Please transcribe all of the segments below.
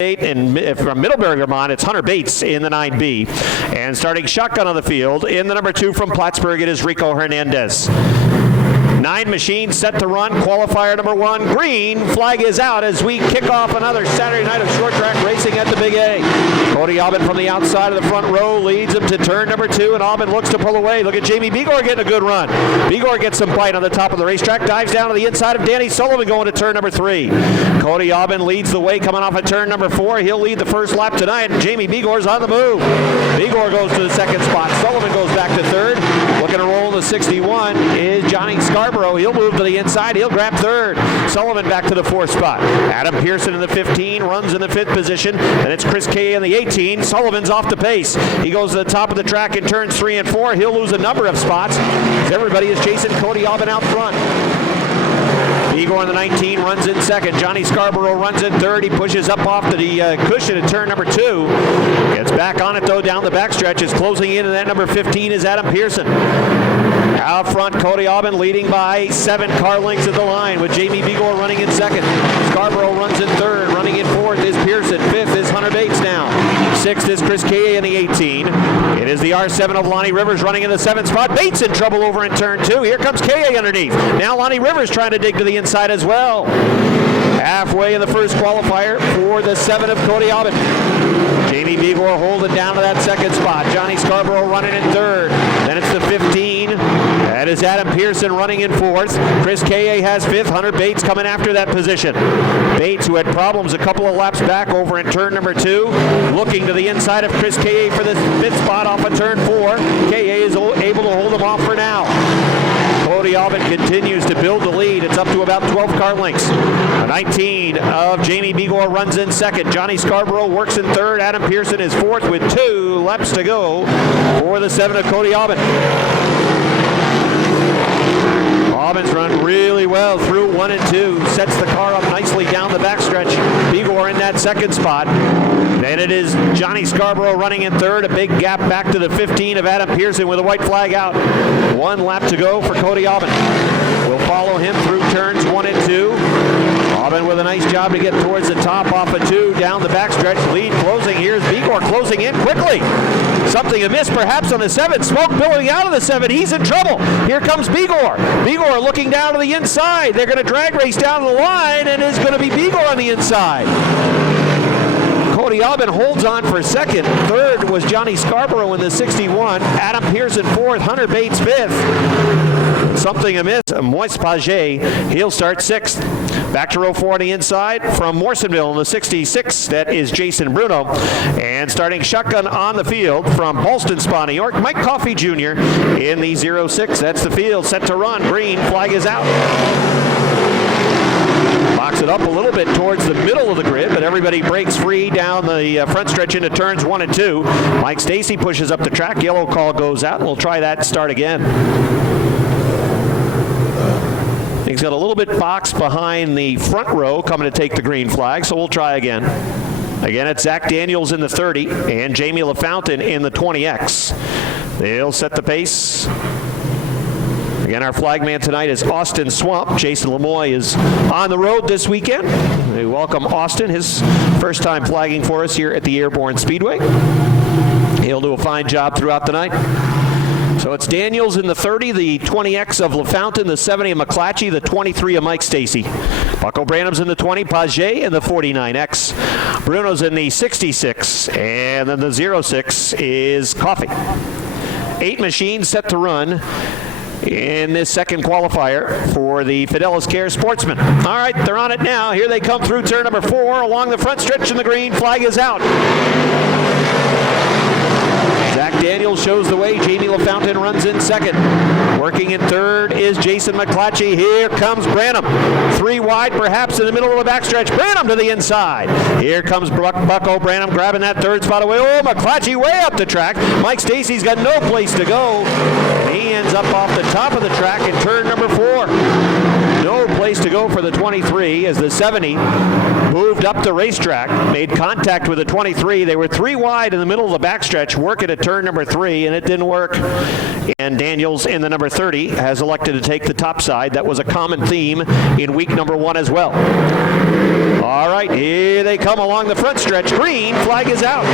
And from Middlebury, Vermont, it's Hunter Bates in the 9B. And starting shotgun on the field, in the number 2 from Plattsburgh, it is Rico Hernandez. 9 machines set to run. Qualifier number 1, green. Flag is out as we kick off another Saturday night of short track racing at the Big A. Cody Aubin from the outside of the front row leads him to turn number 2, and Aubin looks to pull away. Look at Jamie Begor getting a good run. Begor gets some bite on the top of the racetrack, dives down to the inside of Danny Sullivan going to turn number 3. Cody Aubin leads the way coming off of turn number 4. He'll lead the first lap tonight, and Jamie Begor's on the move. Begor goes to the second spot. Sullivan goes back to third. Looking to roll in the 61 is Johnny Scarborough. He'll move to the inside. He'll grab third. Sullivan back to the 4th spot. Adam Pearson in the 15 runs in the 5th position. And it's Chris Kay in the 18. Sullivan's off the pace. He goes to the top of the track in turns 3 and 4. He'll lose a number of spots as everybody is chasing Cody Aubin out front. Begor in the 19 runs in second. Johnny Scarborough runs in third. He pushes up off to the cushion at turn number 2. Gets back on it though down the backstretch. Is closing in, and that number 15 is Adam Pearson. Out front, Cody Aubin leading by 7 car lengths at the line with Jamie Begor running in second. Scarborough runs in third. Running in 4th is Pearson. 5th is Hunter Bates now. 6th is Chris Kay in the 18. It is the R7 of Lonnie Rivers running in the 7th spot. Bates in trouble over in turn 2. Here comes Kay underneath. Now Lonnie Rivers trying to dig to the inside as well. Halfway in the first qualifier for the 7 of Cody Aubin. Jamie Begor holding down to that 2nd spot. Johnny Scarborough running in 3rd. Then it's the 15. That is Adam Pearson running in 4th. Chris Kay has 5th. Hunter Bates coming after that position. Bates, who had problems a couple of laps back over in turn number 2, looking to the inside of Chris Kay for the 5th spot off of turn 4. Kay is able to hold him off for now. Cody Aubin continues to build the lead. It's up to about 12 car lengths. The 19 of Jamie Begor runs in second. Johnny Scarborough works in third. Adam Pearson is 4th with 2 laps to go for the 7 of Cody Aubin. Aubin's run really well through 1 and 2. Sets the car up nicely down the backstretch. Begor in that 2nd spot. Then it is Johnny Scarborough running in 3rd. A big gap back to the 15 of Adam Pearson with a white flag out. 1 lap to go for Cody Aubin. We'll follow him through turns 1 and 2. Aubin with a nice job to get towards the top off of 2 down the backstretch. Lead closing. Here's Begor closing in quickly. Something amiss perhaps on the 7. Smoke billowing out of the 7. He's in trouble. Here comes Begor. Begor looking down to the inside. They're going to drag race down the line, and it's going to be Begor on the inside. Cody Aubin holds on for 2nd. 3rd was Johnny Scarborough in the 61. Adam Pearson 4th. Hunter Bates 5th. Something amiss. Moise Paget, he'll start 6th. Back to row 4 on the inside from Morrisonville in the 66. That is Jason Bruno. And starting shotgun on the field from Ballston Spa, New York, Mike Coffey Jr. in the 06. That's the field set to run. Green flag is out. Box it up a little bit towards the middle of the grid, but everybody breaks free down the front stretch into turns 1 and 2. Mike Stacy pushes up the track. Yellow call goes out, and we'll try that start again. He's got a little bit boxed behind the front row coming to take the green flag, so we'll try again. Again, it's Zach Daniels in the 30 and Jamie LaFountain in the 20X. They'll set the pace. Again, our flagman tonight is Austin Swamp. Jason Lemoy is on the road this weekend. We welcome Austin, his first time flagging for us here at the Airborne Speedway. He'll do a fine job throughout the night. So it's Daniels in the 30, the 20X of LaFountain, the 70 of McClatchy, the 23 of Mike Stacy. Bucko Branham's in the 20, Paget in the 49X. Bruno's in the 66, and then the 06 is Coffey. 8 machines set to run in this second qualifier for the Fidelis Care Sportsman. All right, they're on it now. Here they come through turn number 4 along the front stretch, and the green flag is out. Zach Daniels shows the way. Jamie LaFountain runs in second. Working in third is Jason McClatchy. Here comes Branham. 3 wide, perhaps in the middle of the backstretch. Branham to the inside. Here comes Bucko Branham grabbing that 3rd spot away. Oh, McClatchy way up the track. Mike Stacy's got no place to go. And he ends up off the top of the track in turn number 4. No place to go for the 23 as the 70 moved up the racetrack, made contact with the 23. They were 3 wide in the middle of the backstretch, working at turn number 3, and it didn't work. And Daniels in the number 30 has elected to take the top side. That was a common theme in week number 1 as well. All right, here they come along the front stretch. Green flag is out.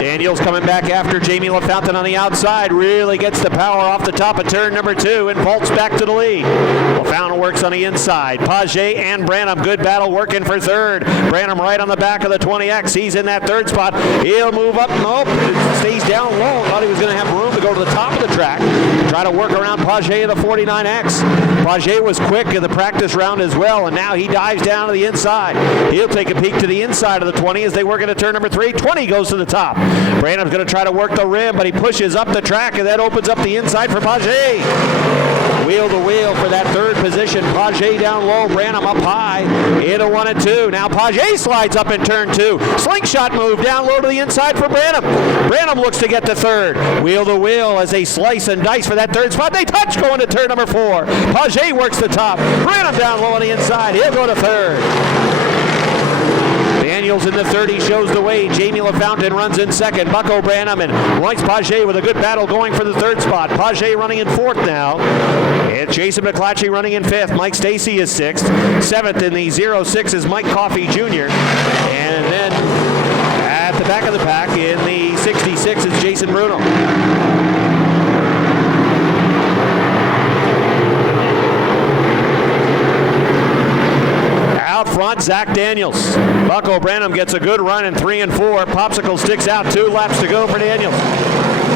Daniels coming back after Jamie LaFountain on the outside. Really gets the power off the top of turn number 2 and vaults back to the lead. LaFountain works on the inside. Paget and Branham, good battle working for third. Branham right on the back of the 20X. He's in that third spot. He'll move up. Nope. It stays down low. Thought he was going to have room to go to the top of the track. Try to work around Paget in the 49X. Paget was quick in the practice round as well, and now he dives down to the inside. He'll take a peek to the inside of the 20 as they work into turn number 3. 20 goes to the top. Branham's going to try to work the rim, but he pushes up the track, and that opens up the inside for Paget. Wheel to wheel for that third position. Paget down low, Branham up high into 1 and 2. Now Paget slides up in turn 2. Slingshot move down low to the inside for Branham. Branham looks to get to third. Wheel to wheel as they slice and dice for that third spot. They touch going to turn number 4. Paget works the top. Branham down low on the inside. He'll go to third. Daniels in the 30 shows the way. Jamie LaFountain runs in second. Bucko Branham and Royce Paget with a good battle going for the third spot. Paget running in fourth now. It's Jason McClatchy running in fifth. Mike Stacy is sixth. Seventh in the 06 is Mike Coffey Jr. And then at the back of the pack in the 66 is Jason Bruno. Out front, Zach Daniels. Bucko Branham gets a good run in 3 and 4. Popsicle sticks out. 2 laps to go for Daniels.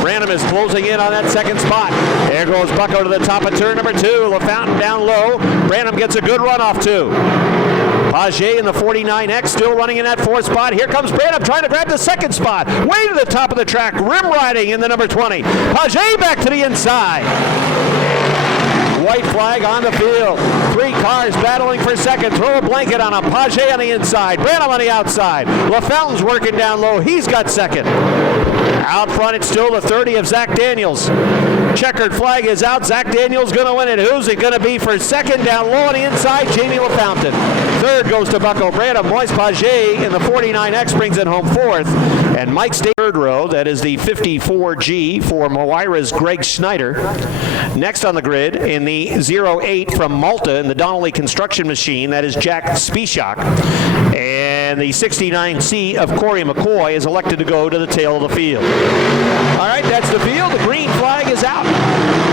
Branham is closing in on that second spot. There goes Bucko to the top of turn number 2. LaFountain down low. Branham gets a good run off 2. Paget in the 49X still running in that 4th spot. Here comes Branham trying to grab the second spot. Way to the top of the track. Rim riding in the number 20. Paget back to the inside. White flag on the field. 3 cars battling for second. Throw a blanket on him. Paget on the inside. Branham on the outside. LaFountain's working down low. He's got second. Out front, it's still the 30 of Zach Daniels. Checkered flag is out. Zach Daniels going to win it. Who's it going to be for second? Down low on the inside, Jamie LaFountain. Third goes to Bucko Branham. Royce Paget in the 49X brings it home fourth. And Mike Stay third row. That is the 54G for Moira's Greg Schneider. Next on the grid in the 08 from Malta in the Donnelly Construction Machine. That is Jack Spieshak. And the 69C of Corey McCoy is elected to go to the tail of the field. All right, that's the field. The green flag is out.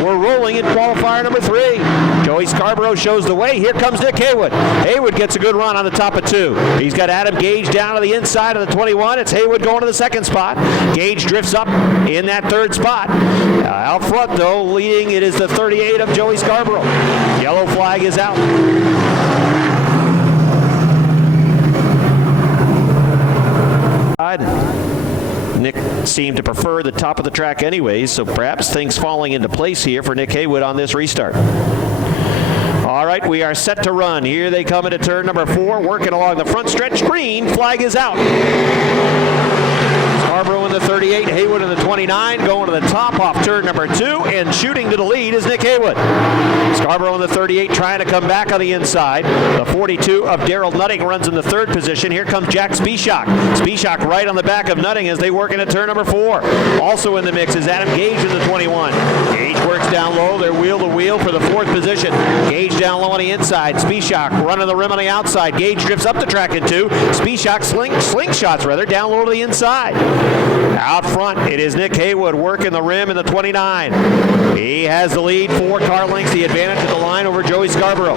We're rolling in qualifier number 3. Joey Scarborough shows the way. Here comes Nick Haywood. Haywood gets a good run on the top of 2. He's got Adam Gage down to the inside of the 21. It's Haywood going to the second spot. Gage drifts up in that third spot. Out front, though, leading, it is the 38 of Joey Scarborough. Yellow flag is out. Nick seemed to prefer the top of the track anyways, so perhaps things falling into place here for Nick Haywood on this restart. All right, we are set to run. Here they come into turn number 4, working along the front stretch. Green flag is out. Scarborough in the 38, Haywood in the 29, going to the top off turn number 2, and shooting to the lead is Nick Haywood. Scarborough in the 38 trying to come back on the inside. The 42 of Daryl Nutting runs in the third position. Here comes Jack Spieshak. Spieshak right on the back of Nutting as they work into turn number 4. Also in the mix is Adam Gage in the 21. Gage works down low. They're wheel to wheel for the 4th position. Gage down low on the inside. Spieshak running the rim on the outside. Gage drifts up the track in 2. Spieshak slingshots rather down low to the inside. Out front, it is Nick Haywood working the rim in the 29. He has the lead, 4 car lengths, the advantage at the line over Joey Scarborough.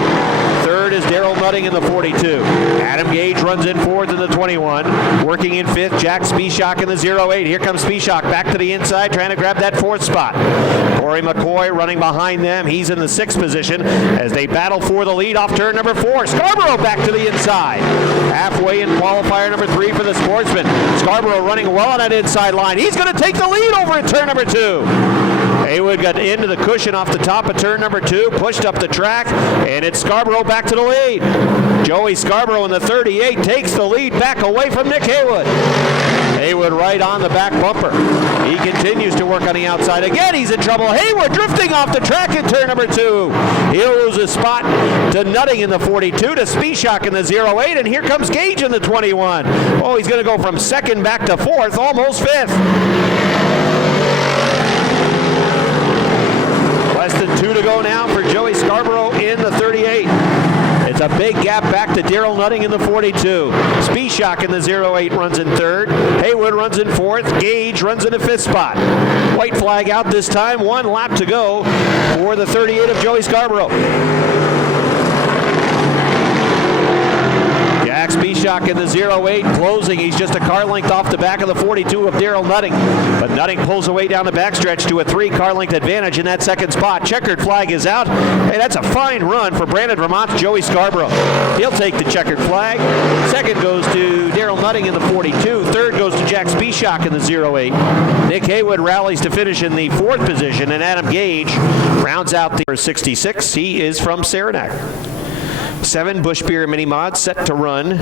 Third is Daryl Nutting in the 42. Adam Gage runs in 4th in the 21. Working in 5th, Jack Spieshak in the 08. Here comes Spieshak back to the inside, trying to grab that 4th spot. Corey McCoy running behind them. He's in the 6th position as they battle for the lead off turn number 4. Scarborough back to the inside. Halfway in qualifier number 3 for the Sportsman. Scarborough running well on that inside line. He's going to take the lead over at turn number 2. Haywood got into the cushion off the top of turn number 2, pushed up the track, and it's Scarborough back to the lead. Joey Scarborough in the 38 takes the lead back away from Nick Haywood. Haywood Haywood right on the back bumper. He continues to work on the outside. Again, he's in trouble. Haywood drifting off the track in turn number 2. He'll lose his spot to Nutting in the 42, to Spishak in the 08, and here comes Gage in the 21. Oh, he's going to go from second back to fourth, almost fifth. Less than 2 to go now for Joey Scarborough in the 38. It's a big gap back to Daryl Nutting in the 42. Spishak in the 08 runs in third. Haywood runs in fourth. Gage runs in the fifth spot. White flag out this time. 1 lap to go for the 38 of Joey Scarborough. Jack Spishak in the 08 closing. He's just a car length off the back of the 42 of Daryl Nutting. But Nutting pulls away down the backstretch to a 3-car length advantage in that second spot. Checkered flag is out. Hey, that's a fine run for Brandon Vermont's Joey Scarborough. He'll take the checkered flag. Second goes to Daryl Nutting in the 42. Third goes to Jack Spishak in the 08. Nick Haywood rallies to finish in the 4th position, and Adam Gage rounds out the 66. He is from Saranac. 7 Busch Beer Mini Mods set to run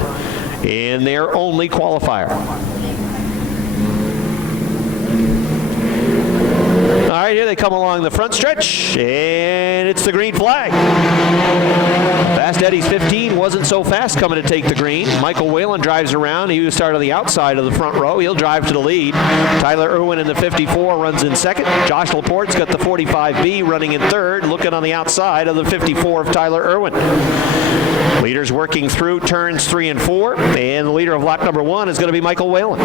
in their only qualifier. All right, here they come along the front stretch, and it's the green flag. Fast Eddie's 15 wasn't so fast coming to take the green. Michael Whalen drives around. He will start on the outside of the front row. He'll drive to the lead. Tyler Irwin in the 54 runs in second. Josh Laporte's got the 45B running in third, looking on the outside of the 54 of Tyler Irwin. Leaders working through turns 3 and 4, and the leader of lap number 1 is going to be Michael Whalen.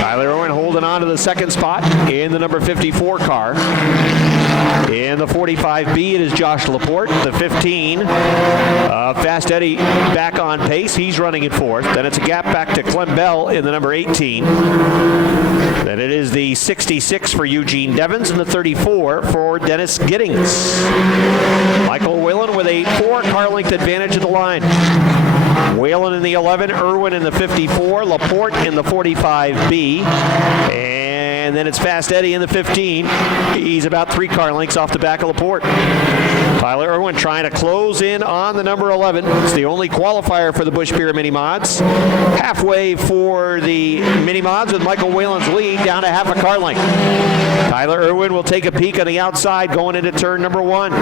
Tyler Irwin holding on to the second spot in the number 54 car. In the 45B, it is Josh Laporte. The 15, Fast Eddie back on pace. He's running in fourth. Then it's a gap back to Clem Bell in the number 18. Then it is the 66 for Eugene Devins and the 34 for Dennis Giddings. Michael Whalen with a 4-car length advantage at the line. Whalen in the 11, Irwin in the 54, Laporte in the 45B, and then it's Fast Eddie in the 15. He's about 3 car lengths off the back of Laporte. Tyler Irwin trying to close in on the number 11. It's the only qualifier for the Busch Beer Mini Mods. Halfway for the Mini Mods with Michael Whalen's lead down to half a car length. Tyler Irwin will take a peek on the outside going into turn number 1.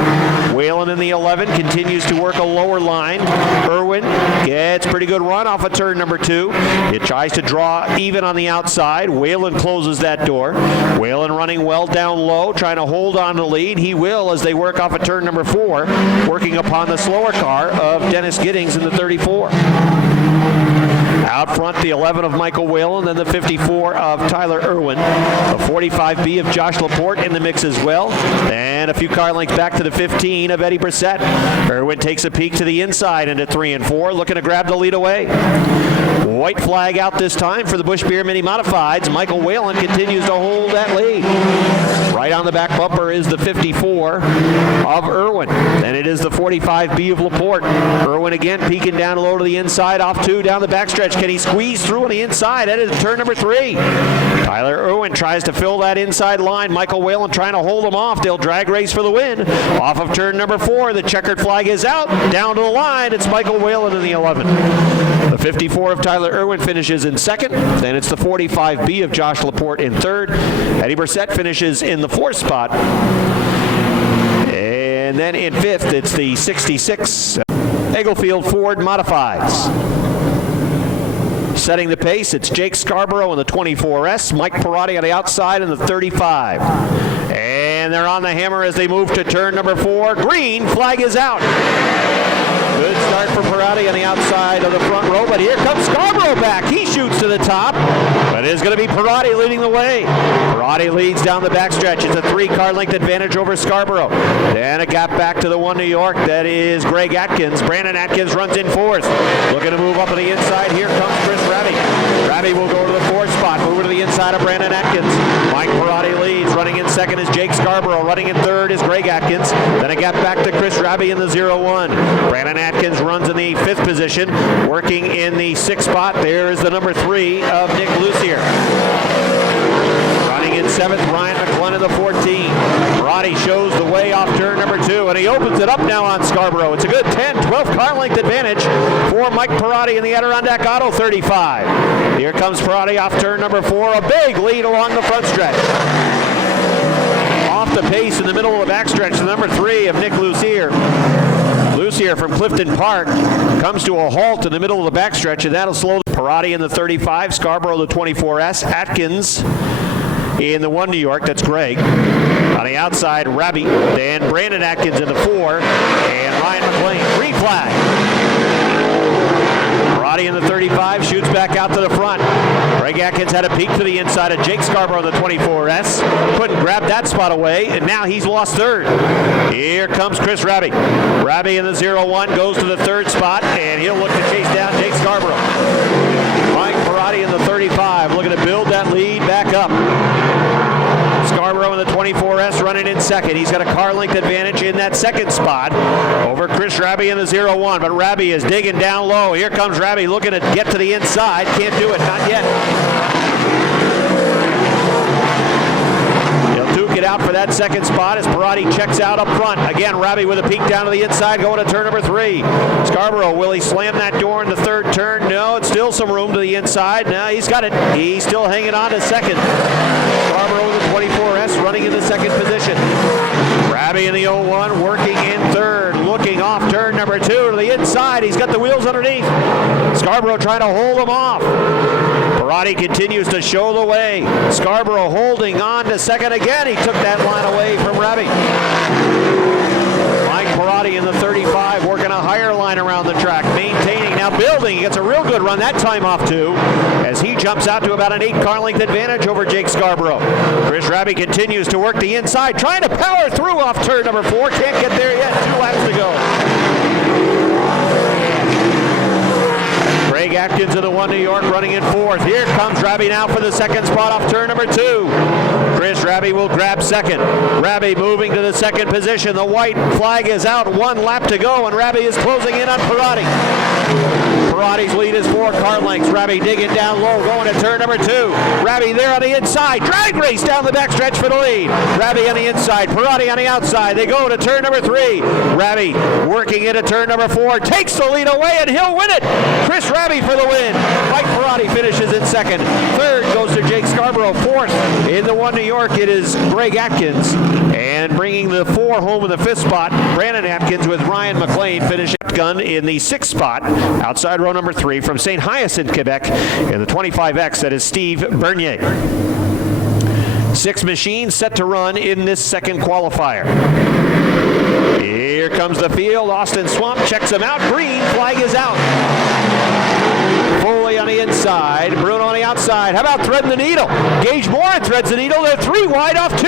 Whalen in the 11 continues to work a lower line. Irwin gets pretty good run off of turn number 2. It tries to draw even on the outside. Whalen closes that door. Whalen running well down low, trying to hold on to the lead. He will as they work off of turn number 4, working upon the slower car of Dennis Giddings in the 34. Out front, the 11 of Michael Whalen, then the 54 of Tyler Irwin. The 45B of Josh Laporte in the mix as well. And a few car lengths back to the 15 of Eddie Brissett. Irwin takes a peek to the inside into 3 and 4, looking to grab the lead away. White flag out this time for the Busch Beer Mini Modifieds. Michael Whalen continues to hold that lead. Right on the back bumper is the 54 of Irwin. Then it is the 45B of Laporte. Irwin again peeking down low to the inside, off 2 down the backstretch. Can he squeeze through on the inside? That is turn number 3. Tyler Irwin tries to fill that inside line. Michael Whalen trying to hold him off. They'll drag race for the win. Off of turn number 4, the checkered flag is out. Down to the line, it's Michael Whalen in the 11. The 54 of Tyler Irwin finishes in second. Then it's the 45B of Josh Laporte in third. Eddie Brissett finishes in the 4th spot. And then in 5th, it's the 66 Englefield Ford Modifieds. Setting the pace, it's Jake Scarborough in the 24S, Mike Perotti on the outside in the 35. And they're on the hammer as they move to turn number 4. Green flag is out. Good start for Perotti on the outside of the front row, but here comes Scarborough back. He shoots to the top, but it is going to be Perotti leading the way. Perotti leads down the backstretch. It's a 3-car length advantage over Scarborough. Then a gap back to the 1 New York. That is Greg Atkins. Brandon Atkins runs in 4th. Looking to move up on the inside. Here comes Chris Rabbie. Rabbie will go to the 4th spot. Moving to the inside of Brandon Atkins. Mike Perotti leads. Running in 2nd is Jake Scarborough. Running in 3rd is Greg Atkins. Then a gap back to Chris Rabbie in the 01. Brandon Atkins runs in the 5th position. Working in the 6th spot, there is the number 3 of Nick Lucier. Running in in 7th, Ryan McClellan in the 14. Roddy shows the way off turn number 2, and he opens it up now on Scarborough. It's a good 10-12 car length advantage for Mike Perotti in the Adirondack Auto 35. Here comes Perotti off turn number 4, a big lead along the front stretch. Off the pace in the middle of the backstretch, the number 3 of Nick Lucier. Lucier from Clifton Park comes to a halt in the middle of the backstretch, and that'll slow Perotti in the 35, Scarborough the 24S, Atkins in the 1 New York, that's Greg. On the outside, Robbie, then Brandon Atkins in the 4, and Ryan McClain. Green flag. Perotti in the 35 shoots back out to the front. Greg Atkins had a peek to the inside of Jake Scarborough in the 24S. Couldn't grab that spot away, and now he's lost 3rd. Here comes Chris Robbie. Robbie in the 0-1 goes to the 3rd spot, and he'll look to chase down Jake Scarborough. Mike Perotti in the 35 looking to build that lead back up. Scarborough in the 24S running in 2nd. He's got a car length advantage in that 2nd spot over Chris Robbie in the 0-1, but Robbie is digging down low. Here comes Robbie looking to get to the inside. Can't do it, not yet. He'll duke it out for that 2nd spot as Perotti checks out up front. Again, Robbie with a peek down to the inside going to turn number 3. Scarborough, will he slam that door in the 3rd turn? No, it's still some room to the inside. No, he's got it. He's still hanging on to 2nd. Scarborough with the 24S running in the 2nd position. Robbie in the 0-1 working in 3rd, looking off turn number 2 to the inside. He's got the wheels underneath. Scarborough trying to hold him off. Perotti continues to show the way. Scarborough holding on to 2nd again. He took that line away from Robbie. Mike Perotti in the 35 working a higher line around the track, maintaining, now building. He gets a real good run that time off too, as he jumps out to about an 8 car length advantage over Jake Scarborough. Chris Robbie continues to work the inside, trying to power through off turn number 4. Can't get there yet. 2 laps to go. Greg Atkins of the 1 New York running in 4th. Here comes Robbie now for the 2nd spot off turn number 2. Chris Robbie will grab 2nd. Robbie moving to the 2nd position. The white flag is out. 1 lap to go, and Robbie is closing in on Perotti. Perotti's lead is 4 car lengths. Robbie digging down low, going to turn number 2. Robbie there on the inside. Drag race down the backstretch for the lead. Robbie on the inside. Perotti on the outside. They go to turn number 3. Robbie working into turn number 4. Takes the lead away, and he'll win it. Chris Robbie for the win. Mike Perotti finishes in 2nd. 3rd goes to Jake Scarborough. 4th in the 1 New York, it is Greg Atkins. And bringing the 4 home in the 5th spot, Brandon Atkins with Ryan McClain finishing gun in the 6th spot outside row number 3 from St. Hyacinthe, Quebec in the 25X. That is Steve Bernier. 6 machines set to run in this 2nd qualifier. Here comes the field. Austin Swamp checks him out. Green flag is out. Foley on the inside. Bruno on the outside. How about threading the needle? Gage Morin threads the needle. They're 3 wide off 2.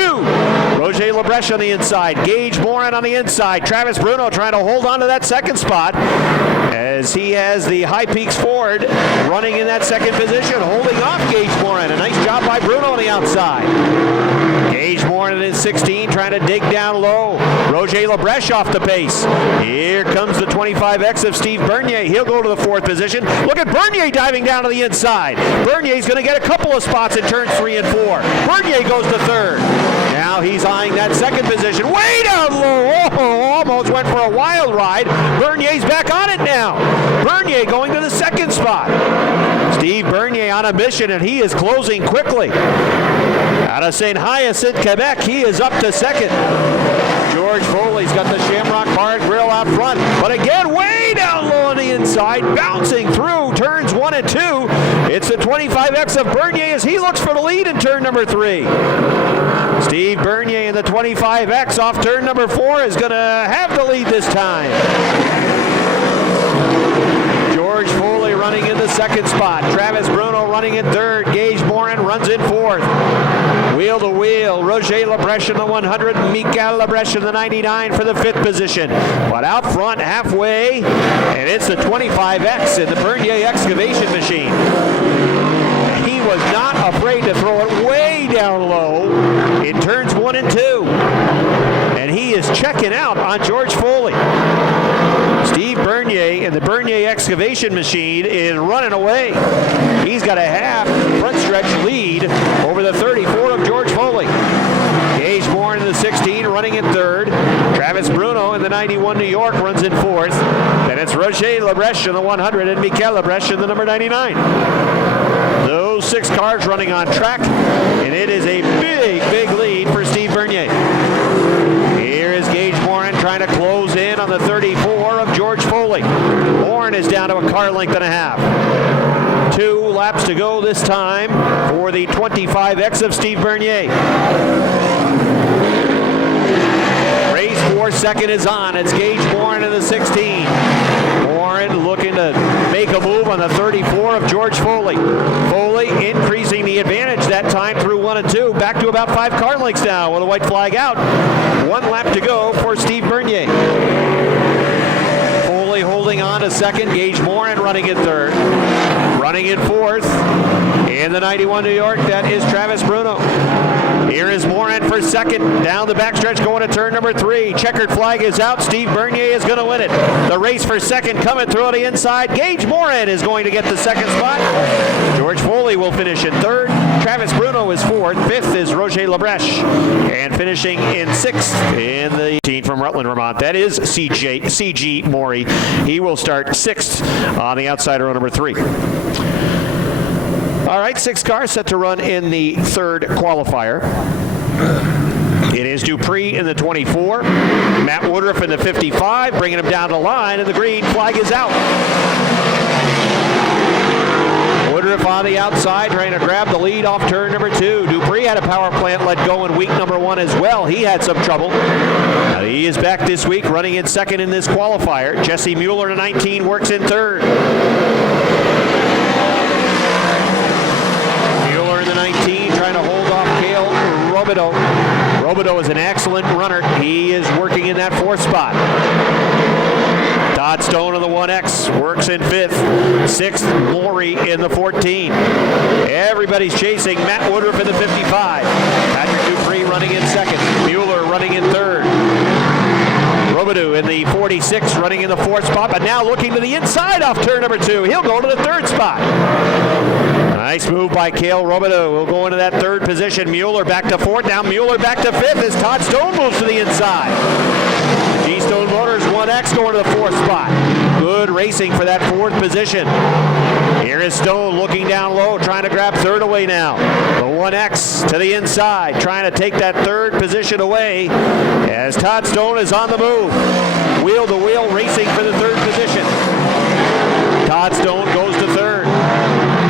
Roger Labreche on the inside. Gage Morin on the inside. Travis Bruno trying to hold on to that 2nd spot as he has the High Peaks Ford running in that 2nd position, holding off Gage Morin. A nice job by Bruno on the outside. Gage Morin in 16 trying to dig down low. Roger Labreche off the pace. Here comes the 25X of Steve Bernier. He'll go to the 4th position. Look at Bernier diving down to the inside. Bernier's going to get a couple of spots in turns 3 and 4. Bernier goes to 3rd. Now he's eyeing that 2nd position. Way down low. Oh, almost went for a wild ride. Bernier's back on it now. Bernier going to the 2nd spot. Steve Bernier on a mission, and he is closing quickly. Out of St. Hyacinthe, Quebec, he is up to 2nd. George Foley's got the Shamrock Bar and Grill out front, but again, way down low on the inside, bouncing through turns 1 and 2. It's the 25X of Bernier as he looks for the lead in turn number 3. Steve Bernier in the 25X off turn number 4 is going to have the lead this time. George Foley running in the 2nd spot. Travis Bruno running in 3rd. Gage Morin runs in 4th. Wheel to wheel. Roger Labreche in the 100. Mikael Labreche in the 99 for the 5th position. But out front halfway, and it's the 25X in the Bernier excavation machine. He was not afraid to throw it way down low in turns 1 and 2. And he is checking out on George Foley. Steve Bernier and the Bernier excavation machine is running away. He's got a half front stretch lead over the 34 of George Foley. Travis Bruno in the 91 New York runs in fourth. Then it's Roger Lebrecht in the 100 and Mikel Lebrecht in the number 99. Those 6 cars running on track, and it is a big lead for Steve Bernier. Here is Gage Morin trying to close in on the 34 of George Foley. Morin is down to a car length and a half. 2 laps to go this time for the 25X of Steve Bernier. Race for second is on. It's Gage Morin in the 16. Morin looking to make a move on the 34 of George Foley. Foley increasing the advantage that time through 1 and 2. Back to about 5 car lengths now with a white flag out. 1 lap to go for Steve Bernier. Foley holding on to second. Gage Morin running in third. Running in fourth. In the 91 New York, that is Travis Bruno. Here is Morin for second. Down the backstretch going to turn number 3. Checkered flag is out. Steve Bernier is going to win it. The race for second coming through on the inside. Gage Morin is going to get the second spot. George Foley will finish in third. Travis Bruno is fourth. Fifth is Roger Lebrecht. And finishing in sixth in the team from Rutland, Vermont, that is C.G. Morey. He will start sixth on the outside row number 3. All right, 6 cars set to run in the third qualifier. It is Dupree in the 24, Matt Woodruff in the 55, bringing him down the line, and the green flag is out. Woodruff on the outside, trying to grab the lead off turn number 2. Dupree had a power plant let go in week number 1 as well. He had some trouble. He is back this week, running in second in this qualifier. Jesse Mueller in 19 works in third. Trying to hold off Cale Robideau. Robideau is an excellent runner. He is working in that 4th spot. Todd Stone on the 1X works in 5th. 6th, Morey in the 14. Everybody's chasing Matt Woodruff in the 55. Patrick Dupree running in 2nd. Mueller running in 3rd. Robideau in the 46 running in the 4th spot, but now looking to the inside off turn number 2. He'll go to the 3rd spot. Nice move by Cale Robideau. We'll go into that 3rd position. Mueller back to 4th. Now Mueller back to 5th as Todd Stone moves to the inside. G-Stone Motors 1X going to the 4th spot. Good racing for that 4th position. Here is Stone looking down low, trying to grab 3rd away now. The 1X to the inside, trying to take that 3rd position away as Todd Stone is on the move. Wheel to wheel racing for the 3rd position. Todd Stone goes to 3rd.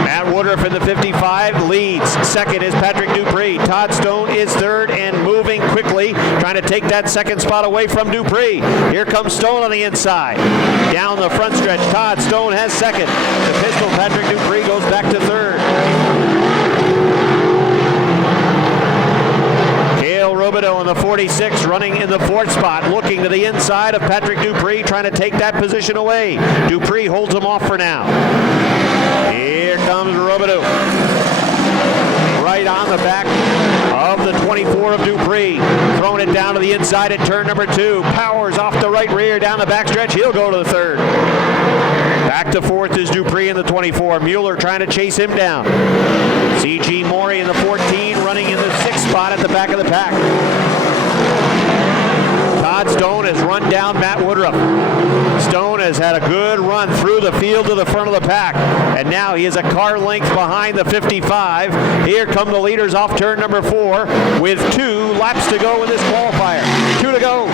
Matt Woodruff in the 55 leads. 2nd is Patrick Dupree. Todd Stone is 3rd and moving quickly, trying to take that 2nd spot away from Dupree. Here comes Stone on the inside. Down the front stretch, Todd Stone has 2nd. The pistol, Patrick Dupree, goes back to 3rd. Cale Robideau in the 46 running in the 4th spot, looking to the inside of Patrick Dupree, trying to take that position away. Dupree holds him off for now. Here comes Robideau. Right on the back of the 24 of Dupree. Throwing it down to the inside at turn number 2. Powers off the right rear down the backstretch. He'll go to the 3rd. Back to 4th is Dupree in the 24. Mueller trying to chase him down. C.G. Morey in the 14 running in the 6th spot at the back of the pack. Todd Stone has run down Matt Woodruff. Stone has had a good run through the field to the front of the pack, and now he is a car length behind the 55. Here come the leaders off turn number 4 with 2 laps to go in this qualifier. 2 to go.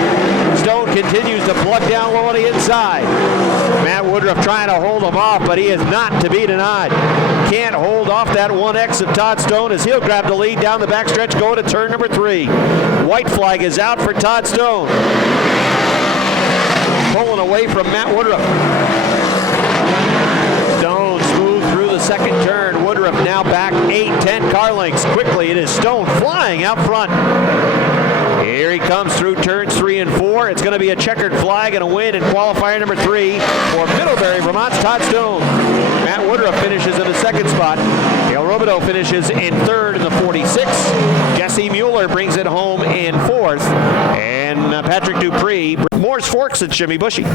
Stone continues to plug down low on the inside. Matt Woodruff trying to hold him off, but he is not to be denied. Can't hold off that 1X of Todd Stone as he'll grab the lead down the backstretch going to turn number 3. White flag is out for Todd Stone. Pulling away from Matt Woodruff. Stone smooth through the 2nd turn. Woodruff now back 8-10 car lengths. Quickly it is Stone flying out front. Here he comes through turns 3 and 4. It's going to be a checkered flag and a win in qualifier number 3 for Middlebury, Vermont's Todd Stone. Matt Woodruff finishes in the 2nd spot. Cale Robideau finishes in 3rd in the 46. Jesse Mueller brings it home in 4th. And Patrick Dupree, Moore's Forks at Jimmy Bushy.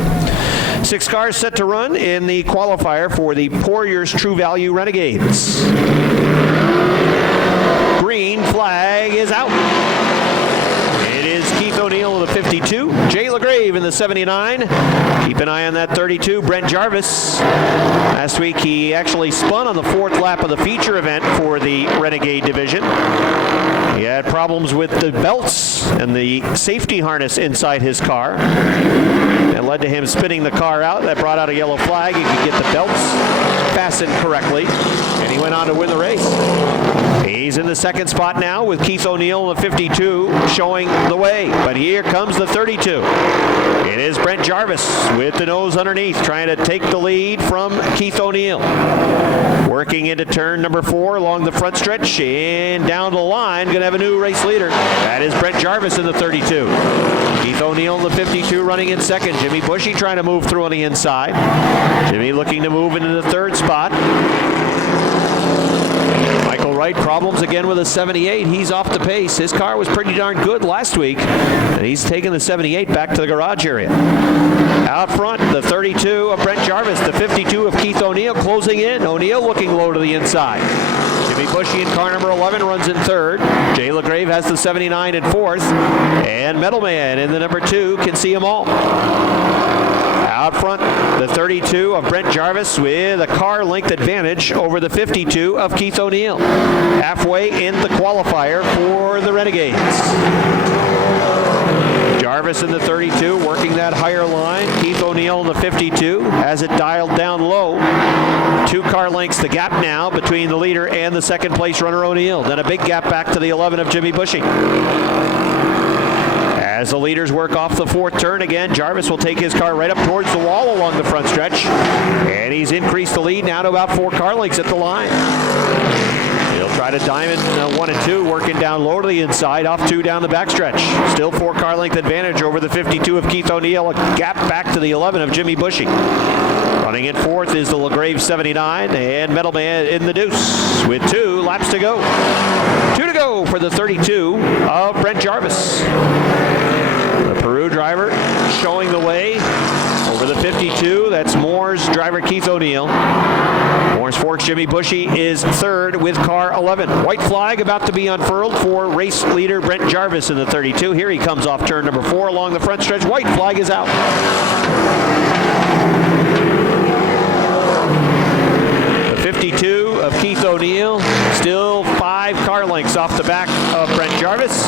6 cars set to run in the qualifier for the Poiriers True Value Renegades. Green flag is out. It is Keith O'Neill of the 52. Jay LaGrave in the 79. Keep an eye on that 32, Brent Jarvis. Last week he actually spun on the 4th lap of the feature event for the Renegade division. He had problems with the belts and the safety harness inside his car. It led to him spinning the car out. That brought out a yellow flag. He could get the belts fastened correctly, and he went on to win the race. He's in the 2nd spot now with Keith O'Neill in the 52 showing the way. But here comes the 32. It is Brent Jarvis with the nose underneath, trying to take the lead from Keith O'Neill. Working into turn number 4 along the front stretch and down the line. Going to have a new race leader. That is Brent Jarvis in the 32. Keith O'Neill in the 52 running in 2nd. Jimmy Bushy trying to move through on the inside. Jimmy looking to move into the 3rd spot. Michael Wright, problems again with a 78. He's off the pace. His car was pretty darn good last week, and he's taking the 78 back to the garage area. Out front, the 32 of Brent Jarvis, the 52 of Keith O'Neill closing in. O'Neill looking low to the inside. Jimmy Bushy in car number 11 runs in 3rd. Jay LaGrave has the 79 in 4th. And Metalman in the number 2 can see them all. Out front, the 32 of Brent Jarvis with a car length advantage over the 52 of Keith O'Neill. Halfway in the qualifier for the Renegades. Jarvis in the 32 working that higher line. Keith O'Neill in the 52 has it dialed down low. 2 car lengths the gap now between the leader and the 2nd place runner O'Neill. Then a big gap back to the 11 of Jimmy Bushy. As the leaders work off the 4th turn again, Jarvis will take his car right up towards the wall along the front stretch. And he's increased the lead now to about 4 car lengths at the line. He'll try to diamond 1 and 2, working down low to the inside, off 2 down the backstretch. Still 4 car length advantage over the 52 of Keith O'Neill, a gap back to the 11 of Jimmy Bushy. Running in 4th is the LaGrave 79 and Metalman in the deuce with 2 laps to go. 2 to go for the 32 of Brent Jarvis. The Peru driver showing the way over the 52. That's Moore's driver Keith O'Neill. Moore's Forks Jimmy Bushy is 3rd with car 11. White flag about to be unfurled for race leader Brent Jarvis in the 32. Here he comes off turn number 4 along the front stretch. White flag is out. The 52 of Keith O'Neill, still 5 car lengths off the back of Brent Jarvis.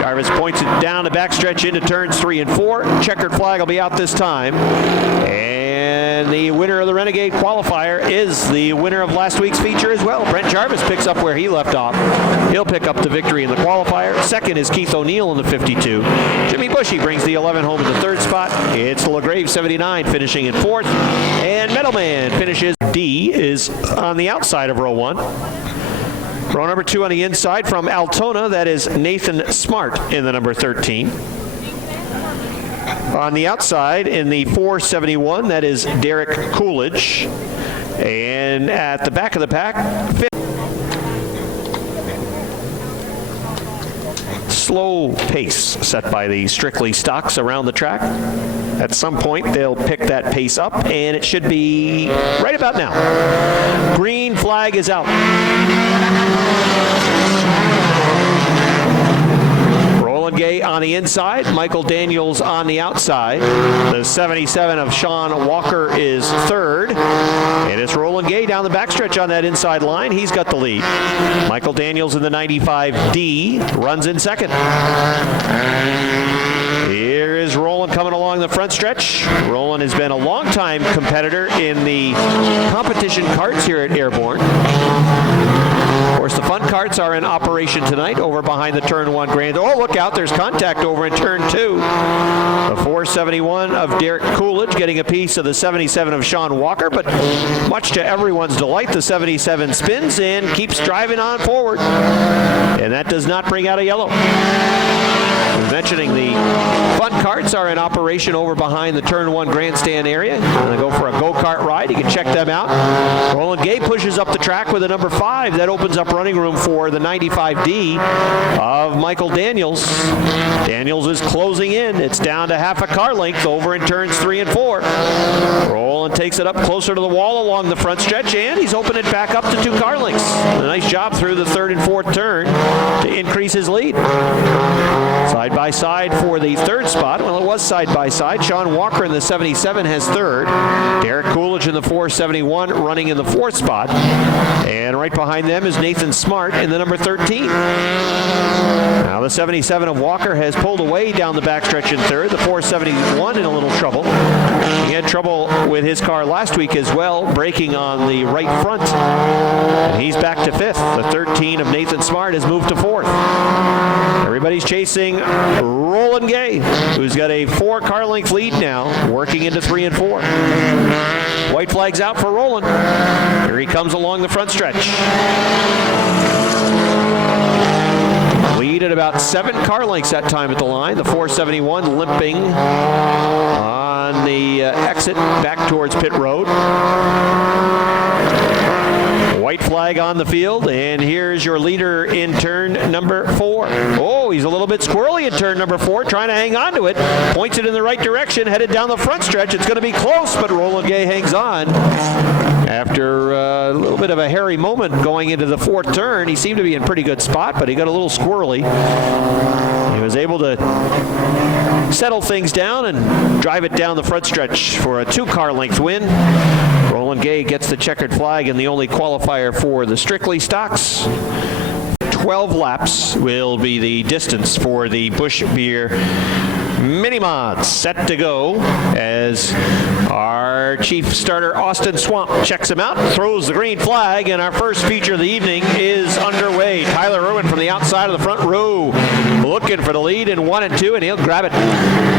Jarvis points it down the backstretch into turns 3 and 4. Checkered flag will be out this time. And the winner of the Renegade qualifier is the winner of last week's feature as well. Brent Jarvis picks up where he left off. He'll pick up the victory in the qualifier. 2nd is Keith O'Neill in the 52. Jimmy Bushy brings the 11 home in the 3rd spot. It's the LaGrave 79 finishing in 4th. And Metalman finishes. D is on the outside of row 1. Row number 2 on the inside from Altona, that is Nathan Smart in the number 13. On the outside in the 471, that is Derek Coolidge. And at the back of the pack, 5th. Slow pace set by the Strictly stocks around the track. At some point, they'll pick that pace up, and it should be right about now. Green flag is out. Roland Gay on the inside, Michael Daniels on the outside. The 77 of Sean Walker is 3rd, and it's Roland Gay down the backstretch on that inside line. He's got the lead. Michael Daniels in the 95D runs in 2nd. Here is Roland coming along the front stretch. Roland has been a longtime competitor in the competition karts here at Airborne. Of course, the fun karts are in operation tonight over behind the turn 1 grand. Oh, look out, there's contact over in turn 2. The 471 of Derek Coolidge getting a piece of the 77 of Sean Walker, but much to everyone's delight, the 77 spins and keeps driving on forward. And that does not bring out a yellow. Mentioning the fun karts are in operation over behind the turn 1 grandstand area. Gonna go for a go-kart ride. You can check them out. Roland Gay pushes up the track with a number 5. That opens up running room for the 95D of Michael Daniels. Daniels is closing in. It's down to half a car length over in turns 3 and 4. Roland takes it up closer to the wall along the front stretch, and he's opening it back up to 2 car lengths. A nice job through the 3rd and 4th turn to increase his lead. Side by side-by-side for the third spot. Well, it was side-by-side. Sean Walker in the 77 has third. Derek Coolidge in the 471 running in the fourth spot. And right behind them is Nathan Smart in the number 13. Now the 77 of Walker has pulled away down the backstretch in third. The 471 in a little trouble. He had trouble with his car last week as well, braking on the right front. And he's back to fifth. The 13 of Nathan Smart has moved to fourth. Everybody's chasing Roland Gay, who's got a 4-car length lead now, working into 3 and 4. White flag's out for Roland. Here he comes along the front stretch. Lead at about 7 car lengths that time at the line. The 471 limping on the exit back towards pit road. White flag on the field, and here's your leader in turn number 4. Oh, he's a little bit squirrely in turn number 4, trying to hang on to it. Points it in the right direction, headed down the front stretch. It's going to be close, but Roland Gay hangs on. After a little bit of a hairy moment going into the fourth turn, he seemed to be in pretty good spot, but he got a little squirrely. He was able to settle things down and drive it down the front stretch for a 2-car length win. Roland Gay gets the checkered flag and the only qualifier for the Strictly stocks. 12 laps will be the distance for the Busch Beer Mini Mods, set to go as our chief starter Austin Swamp checks him out, throws the green flag, and our first feature of the evening is underway. Tyler Irwin from the outside of the front row looking for the lead in 1 and 2, and he'll grab it.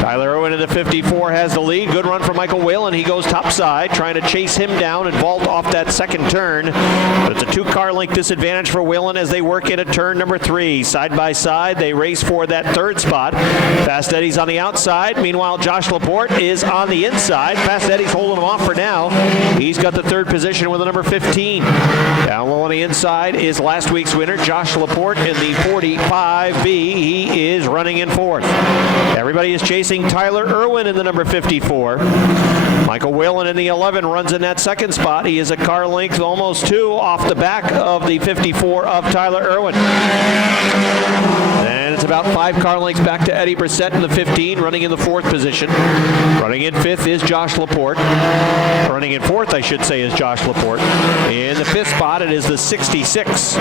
Tyler Irwin in the 54 has the lead. Good run from Michael Whalen. He goes topside, trying to chase him down and vault off that second turn. But it's a 2-car length disadvantage for Whalen as they work into turn number 3. Side by side, they race for that third spot. Fast Eddie's on the outside. Meanwhile, Josh Laporte is on the inside. Fast Eddie's holding him off for now. He's got the third position with the number 15. Down low on the inside is last week's winner, Josh Laporte, in the 45B. He is running in fourth. Everybody is chasing Tyler Irwin in the number 54. Michael Whalen in the 11 runs in that second spot. He is a car length, almost 2 off the back of the 54 of Tyler Irwin. And it's about 5 car lengths back to Eddie Brissett in the 15, running in the fourth position. Running in fifth is Josh Laporte. Running in fourth, I should say, is Josh Laporte. In the fifth spot, it is the 66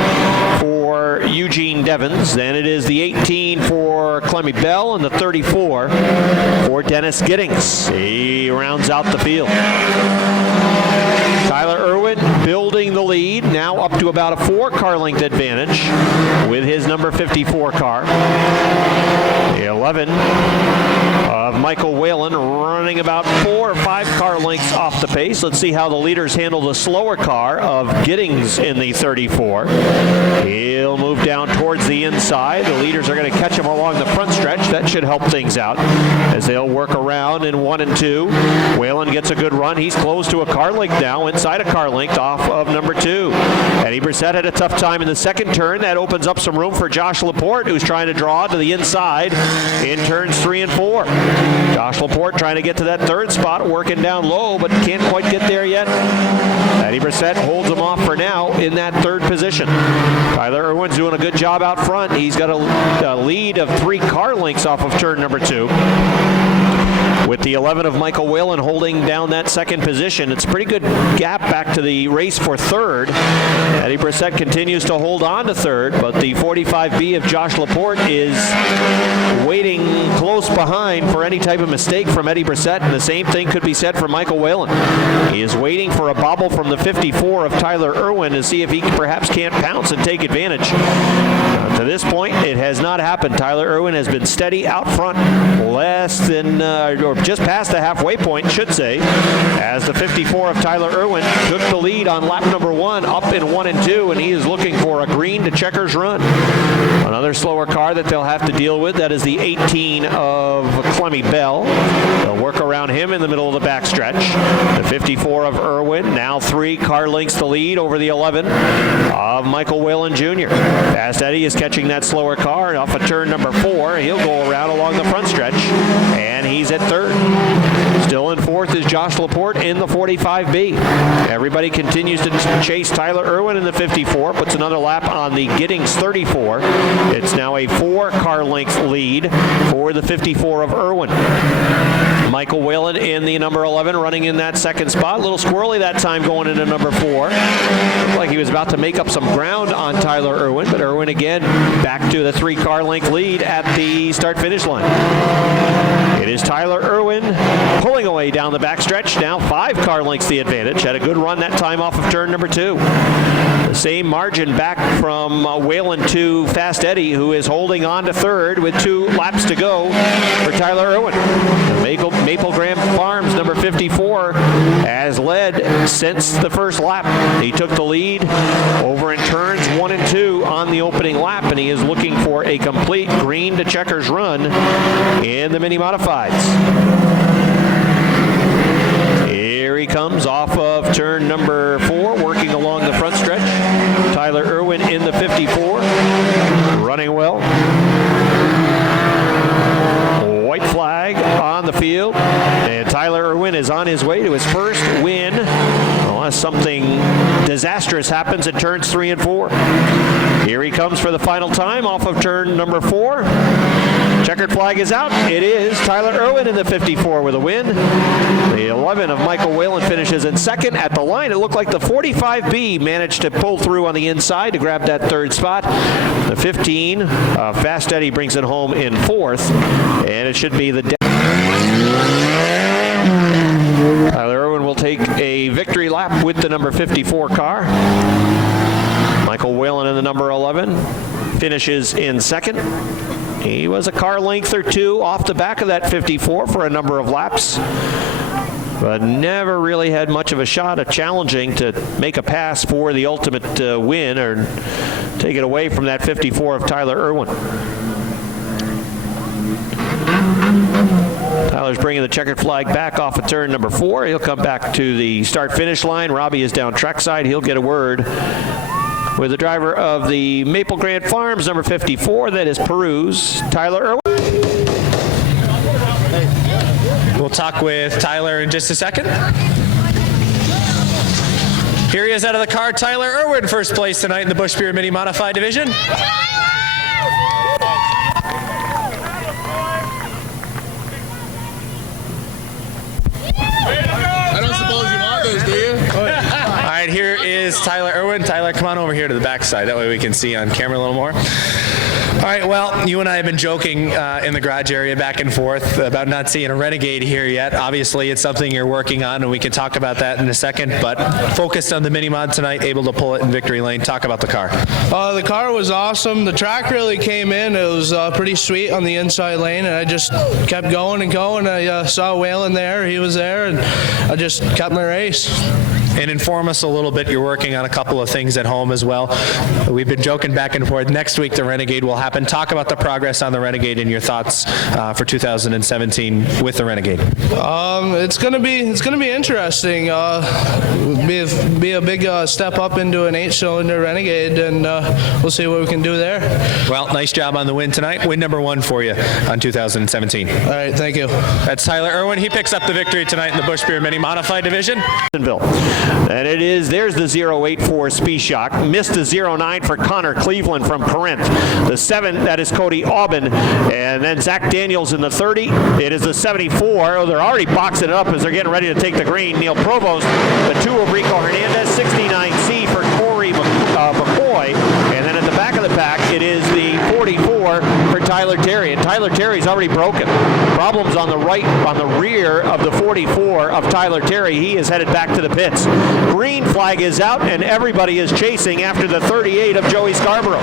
for Eugene Devins. Then it is the 18 for Clemmy Bell and the 34 for Dennis Giddings. He rounds out the field. Tyler Irwin building the lead, now up to about a 4-car length advantage with his number 54 car. The 11 of Michael Whalen running about 4 or 5 car lengths off the pace. Let's see how the leaders handle the slower car of Giddings in the 34. He'll move down towards the inside. The leaders are going to catch him along the front stretch. That should help things out as they'll work around in 1 and 2. Whalen gets a good run. He's close to a car length now, inside a car length off of number 2. Eddie Brissett had a tough time in the second turn. That opens up some room for Josh Laporte, who's trying to draw to the inside in turns 3 and 4. Josh Laporte trying to get to that third spot, working down low, but can't quite get there yet. Eddie Brissett holds him off for now in that third position. Tyler Irwin's doing a good job out front. He's got a lead of 3 car lengths off of turn number 2. With the 11 of Michael Whalen holding down that second position. It's a pretty good gap back to the race for third. Eddie Brissett continues to hold on to third, but the 45B of Josh Laporte is waiting close behind for any type of mistake from Eddie Brissett, and the same thing could be said for Michael Whalen. He is waiting for a bobble from the 54 of Tyler Irwin to see if he perhaps can't pounce and take advantage. To this point, it has not happened. Tyler Irwin has been steady out front, less than, or just past the halfway point, should say, as the 54 of Tyler Irwin took the lead on lap number 1, up in 1 and 2, and he is looking for a green to checkers run. Another slower car that they'll have to deal with, that is the 18 of Clemmy Bell. They'll work around him in the middle of the backstretch. The 54 of Irwin, now 3 car lengths to lead over the 11 of Michael Whalen Jr. Fast Eddie is catching that slower car off of turn number 4. He'll go around along the front stretch, and he's at third. Still in fourth is Josh Laporte in the 45B. Everybody continues to chase Tyler Irwin in the 54, puts another lap on the Giddings 34. It's now a 4-car length lead for the 54 of Irwin. Michael Whalen in the number 11 running in that second spot. A little squirrely that time going into number 4. Looked like he was about to make up some ground on Tyler Irwin, but Irwin again back to the 3-car length lead at the start-finish line. It is Tyler Irwin pulling away down the backstretch. Now 5-car lengths the advantage. Had a good run that time off of turn number 2. The same margin back from Whalen to Fast Eddie, who is holding on to third with 2 laps to go for Tyler Irwin. Maple Graham Farms, number 54, has led since the first lap. He took the lead over in turns 1 and 2 on the opening lap, and he is looking for a complete green to checkers run in the mini modifieds. Here he comes off of turn number 4, working along the front stretch. Tyler Irwin in the 54, running well. White flag on the field, and Tyler Irwin is on his way to his first win, unless something disastrous happens at turns 3 and 4. Here he comes for the final time off of turn number 4. Checkered flag is out. It is Tyler Irwin in the 54 with a win. The 11 of Michael Whalen finishes in second. At the line, it looked like the 45B managed to pull through on the inside to grab that third spot. The 15, Fast Eddie brings it home in fourth, and it should be the Tyler Irwin will take a victory lap with the number 54 car. Michael Whalen in the number 11 finishes in second. He was a car length or 2 off the back of that 54 for a number of laps, but never really had much of a shot at challenging to make a pass for the ultimate win or take it away from that 54 of Tyler Irwin. Tyler's bringing the checkered flag back off of turn number 4. He'll come back to the start-finish line. Robbie is down trackside. He'll get a word with the driver of the Maple Grant Farms, number 54, that is Peru's Tyler Irwin. We'll talk with Tyler in just a second. Here he is out of the car, Tyler Irwin, first place tonight in the Bush Beer Mini Modified Division. I don't suppose you want those, do you? All right, here is Tyler Irwin. Tyler, come on over here to the backside. That way we can see on camera a little more. All right, well, you and I have been joking in the garage area back and forth about not seeing a Renegade here yet. Obviously, it's something you're working on, and we can talk about that in a second, but focused on the mini mod tonight, able to pull it in victory lane. Talk about the car. The car was awesome. The track really came in. It was pretty sweet on the inside lane, and I just kept going and going. I saw Whalen there. He was there, and I just kept my race. And inform us a little bit. You're working on a couple of things at home as well. We've been joking back and forth. Next week, the Renegade will happen. Talk about the progress on the Renegade and your thoughts for 2017 with the Renegade. It's gonna be interesting. Be a big step up into an 8-cylinder Renegade, and we'll see what we can do there. Well, nice job on the win tonight. Win number 1 for you on 2017. All right, thank you. That's Tyler Irwin. He picks up the victory tonight in the Bush Beer Mini Modified Division. And there's the 084 Speed Shock. Missed the 09 for Connor Cleveland from Corinth. The 7, that is Cody Aubin. And then Zach Daniels in the 30. It is the 74. Oh, they're already boxing it up as they're getting ready to take the green. Neil Provost, the 2 of Rico Hernandez, 69C for Corey McCoy. And then at the back of the pack, it is the 44 for Tyler Terry. And Tyler Terry's already broken. Problems on the rear of the 44 of Tyler Terry. He is headed back to the pits. Green flag is out, and everybody is chasing after the 38 of Joey Scarborough.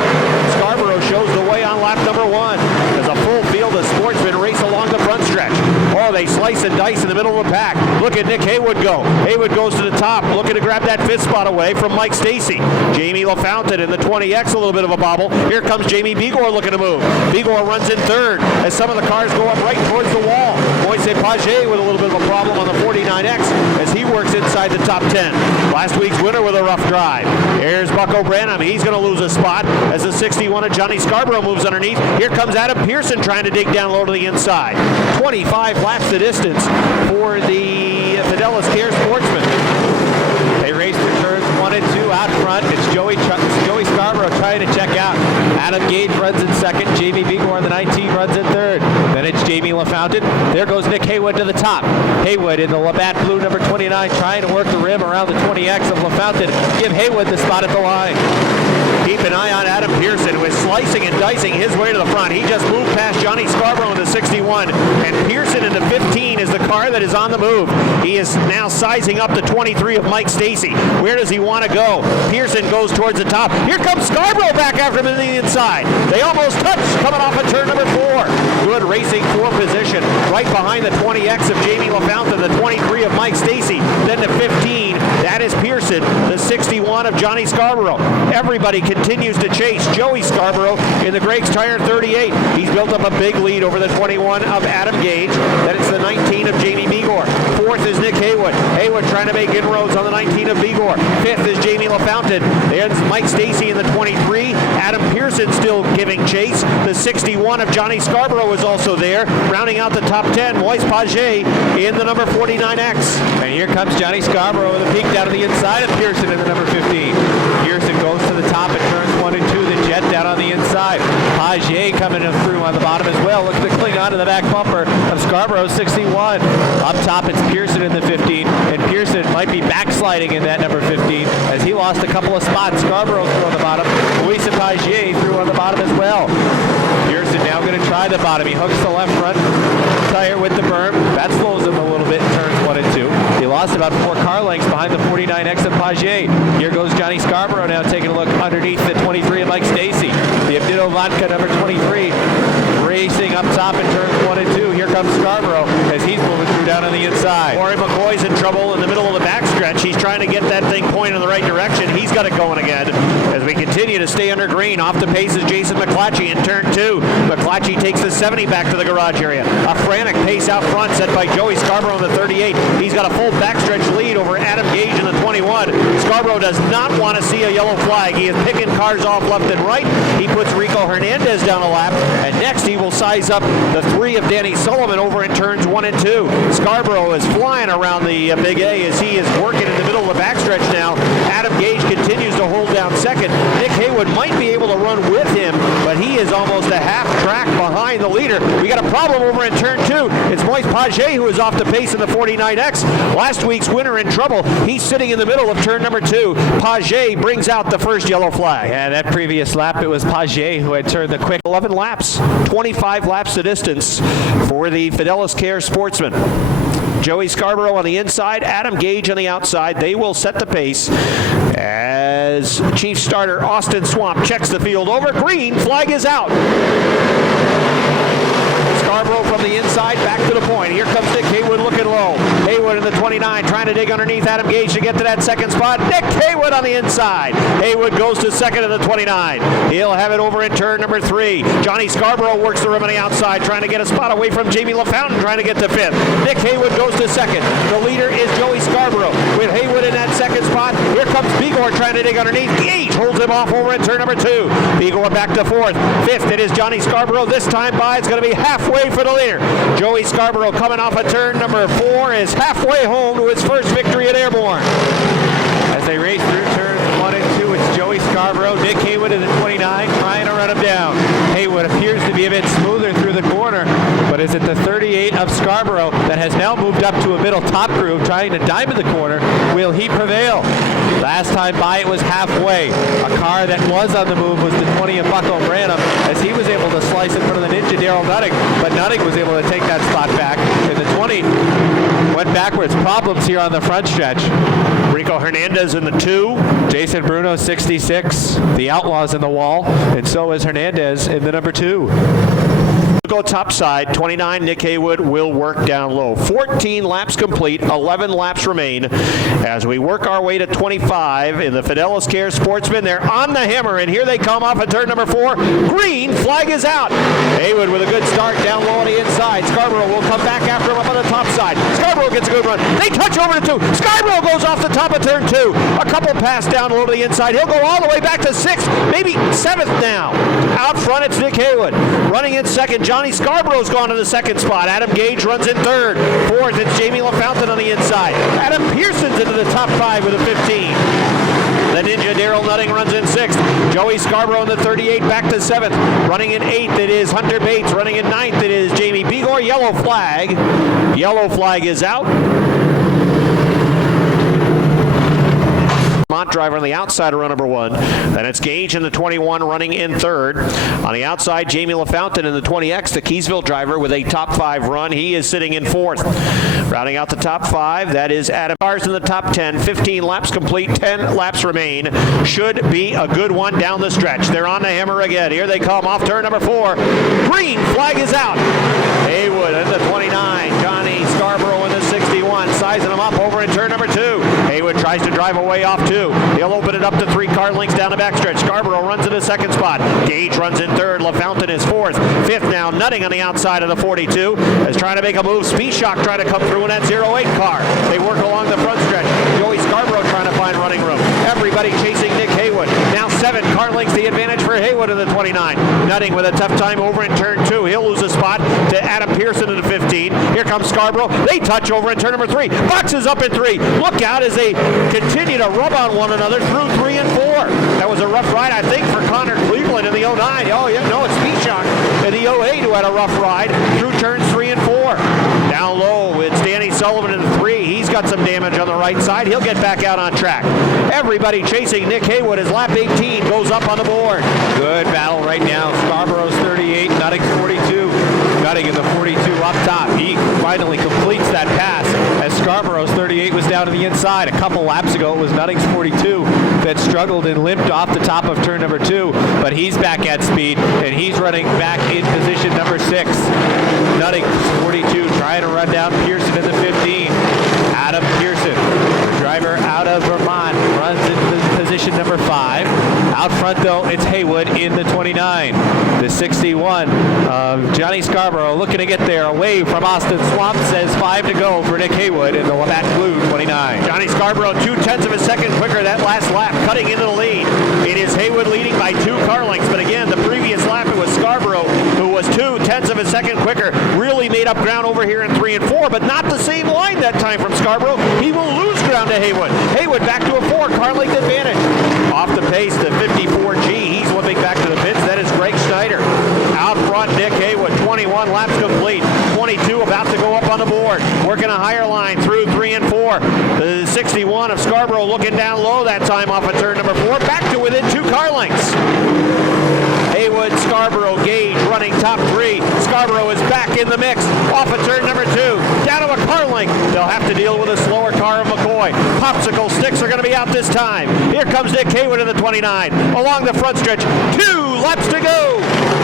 Scarborough shows the way on lap number 1 as a full field of sportsmen race along the front stretch. Oh, they slice and dice in the middle of the pack. Look at Nick Haywood go. Haywood goes to the top, looking to grab that 5th spot away from Mike Stacy. Jamie LaFountain in the 20X, a little bit of a bobble. Here comes Jamie Bigor looking to move. Bigor runs in 3rd as some of the cars go up right towards the wall. Moise Page with a little bit of a problem on the 49X as he works inside the top 10. Last week's winner with a rough drive. Here's Bucko Branham. He's going to lose a spot as the 61 of Johnny Scarborough moves underneath. Here comes Adam Pearson trying to dig down low to the inside. 25 laps the distance for the Fidelis Care Sportsman. They race for turns 1 and 2 out front. It's Joey Scarborough trying to check out. Adam Gage runs in second. Jamie Vigor in the 19 runs in third. Then it's Jamie LaFountain. There goes Nick Haywood to the top. Haywood in the Labatt Blue number 29 trying to work the rim around the 20X of LaFountain. Give Haywood the spot at the line. Keep an eye on Adam Pearson, who is slicing and dicing his way to the front. He just moved past Johnny Scarborough in the 61, and Pearson in the 15 is the car that is on the move. He is now sizing up the 23 of Mike Stacy. Where does he want to go? Pearson goes towards the top. Here comes Scarborough back after him in the inside. They almost touch coming off of turn number 4. Good racing for position. Right behind the 20X of Jamie LaFountain, the 23 of Mike Stacy. Then the 15, that is Pearson, the 61 of Johnny Scarborough. Everybody continues to chase Joey Scarborough in the Greg's Tire 38. He's built up a big lead over the 21 of Adam Gage. Then it's the 19 of Jamie Vigor. 4th is Nick Haywood. Haywood trying to make inroads on the 19 of Vigor. 5th is Jamie LaFountain. There's Mike Stacy in the 23. Adam Pearson still giving chase. The 61 of Johnny Scarborough is also there. Rounding out the top 10, Moise Paget in the number 49X. And here comes Johnny Scarborough with a peek down to the inside of Pearson in the number 15. Pearson goes to the top at turns 1 and 2. The jet down on the inside. Paget coming through on the bottom as well. Looks to cling on to the back bumper of Scarborough 61. Up top it's Pearson in the 15. And Pearson might be backsliding in that number 15 as he lost a couple of spots. Scarborough threw on the bottom. Luis Paget threw on the bottom as well. Pearson now going to try the bottom. He hooks the left front tire with the berm. That slows him a little bit in turns 1 and 2. He lost about 4 car lengths behind the 49X of Paget. Here goes Johnny Scarborough now taking a look underneath the 23 of Mike Stacy. The Abdino Vodka number 23 racing up top in turns 1 and 2. Here comes Scarborough as he's moving through down on the inside. Corey McCoy's in trouble in the middle of the backstretch. He's trying to get that thing pointed in the right direction. He's got it going again as we continue to stay under green. Off the pace is Jason McClatchy in turn 2. McClatchy takes the 70 back to the garage area. A frantic pace out front set by Joey Scarborough in the 38. He's got a full backstretch lead over Adam Gage in the 21. Scarborough does not want to see a yellow flag. He is picking cars off left and right. He puts Rico Hernandez down a lap, and next he will size up the 3 of Danny Sullivan over in turns 1 and 2. Scarborough is flying around the Big A as he is working in the middle of the backstretch now. Adam Gage continues to hold down second. Nick Haywood might be able to run with him, but he is almost a half track behind the leader. We got a problem over in turn 2. It's Moise Paget who is off the pace in the 49X. Last week's winner in trouble. He's sitting in the middle of turn number 2. Paget brings out the first yellow flag. And that previous lap, it was Paget who had turned the quick 11 laps, 25 laps the distance for the Fidelis Care Sportsman. Joey Scarborough on the inside, Adam Gage on the outside. They will set the pace as chief starter Austin Swamp checks the field over. Green flag is out. Scarborough from the inside back to the point. Here comes Nick Haywood looking low. Haywood in the 29 trying to dig underneath Adam Gage to get to that second spot. Nick Haywood on the inside. Haywood goes to second in the 29. He'll have it over in turn number 3. Johnny Scarborough works the rim on the outside trying to get a spot away from Jamie LaFountain trying to get to 5th. Nick Haywood goes to second. The leader is Joey Scarborough with Haywood in that second spot. Here comes Vigor trying to dig underneath. Gage holds him off over in turn number 2. Vigor back to 4th. 5th it is Johnny Scarborough. This time by it's going to be halfway for the leader. Joey Scarborough coming off of turn number 4 is halfway home to his first victory at Airborne. As they race through turns 1 and 2, it's Joey Scarborough. Nick Haywood in the 29 trying to run him down. Haywood appears to be a bit smoother through the corner, but is it the 38 of Scarborough that has now moved up to a middle top groove trying to diamond the corner? Will he prevail? Last time by it was halfway. A car that was on the move was the 20 of Bucko Branham as he was able to slice in front of the Ninja Daryl Nutting, but Nutting was able to take that spot back. And the 20 went backwards. Problems here on the front stretch. Rico Hernandez in the 2. Jason Bruno 66. The Outlaws in the wall, and so is Hernandez in the number 2. Go top side, 29, Nick Haywood will work down low. 14 laps complete, 11 laps remain as we work our way to 25 in the Fidelis Care Sportsman. They're on the hammer, and here they come off at turn number 4. Green flag is out. Haywood with a good start down low on the inside. Scarborough will come back after him up on the top side. Scarborough gets a good run. They touch over to 2. Scarborough goes off the top of turn 2. A couple pass down low to the inside. He'll go all the way back to 6th, maybe 7th now. Out front, it's Nick Haywood. Running in second, Johnny Scarborough's gone to the second spot. Adam Gage runs in third. 4th, it's Jamie LaFountain on the inside. Adam Pearson's into the top 5 with a 15. The Ninja Daryl Nutting runs in 6th. Joey Scarborough in the 38 back to 7th. Running in 8th, it is Hunter Bates. Running in 9th, it is Jamie Begor. Yellow flag. Yellow flag is out. Vermont driver on the outside of run number 1. Then it's Gage in the 21 running in 3rd. On the outside, Jamie LaFountain in the 20X, the Keysville driver with a top 5 run. He is sitting in 4th. Rounding out the top 5, that is Adam Cars in the top 10. 15 laps complete, 10 laps remain. Should be a good one down the stretch. They're on the hammer again. Here they come off turn number 4. Green flag is out. Haywood in the 29. Johnny Scarborough in the 61. Sizing them up over in turn number 2. Haywood tries to drive away off 2. He'll open it up to 3 car lengths down the backstretch. Scarborough runs in the 2nd spot. Gage runs in 3rd. LaFountain is 4th. 5th now, Nutting on the outside of the 42 is trying to make a move. Speedshock trying to come through in that 08 car. They work along the front stretch. Joey Scarborough trying to find running room. Everybody chasing Nick Haywood. Now 7 car lengths the advantage for Haywood in the 29. Nutting with a tough time over in turn 2. He'll lose a spot to Adam Pearson in the 15. Here comes Scarborough. They touch over in turn number 3. Boxes up in 3. Look out as they continue to rub on one another through 3 and 4. That was a rough ride, I think, for Connor Cleveland in the 09. Oh, yeah, no, it's Speedshock in the 08 who had a rough ride through turns 3 and 4. Down low, it's Danny Sullivan in the 3. He's got some damage on the right side. He'll get back out on track. Everybody chasing Nick Haywood as lap 18 goes up on the board. Good battle right now. Scarborough's 38, Nutting 42. Nutting in the 42 up top. He finally completes that pass as Scarborough's 38 was down to the inside. A couple laps ago, it was Nutting's 42 that struggled and limped off the top of turn number 2, but he's back at speed, and he's running back in position number 6. Nutting 42 trying to run down Pearson in the 15. Adam Pearson, the driver out of Vermont, runs into position number 5. Out front, though, it's Haywood in the 29. The 61 of Johnny Scarborough looking to get there away from Austin Swamp, says 5 to go for Nick Haywood in the Labatt Blue 29. Johnny Scarborough 0.2 of a second quicker that last lap, cutting into the lead. It is Haywood leading by 2 car lengths, but again, the previous lap it was Scarborough who was 0.2 of a second quicker. Really made up ground over here in 3 and 4, but not the same line that time from Scarborough. He will lose ground to Haywood. Haywood back to a 4 car length advantage. Off the pace, the 54G. He's limping back to the pits. That is Greg Schneider. Out front, Nick Haywood. 21 laps complete. 22 about to go up on the board. Working a higher line through 3 and 4. The 61 of Scarborough looking down low that time off of turn number 4. Back to within 2 car lengths. Haywood, Scarborough, Gage running top 3. Scarborough is back in the mix. Off of turn number 2. Down to a car length. They'll have to deal with a slower car of McCoy. Popsicle sticks are going to be out this time. Here comes Nick Haywood in the 29. Along the front stretch. 2 laps to go.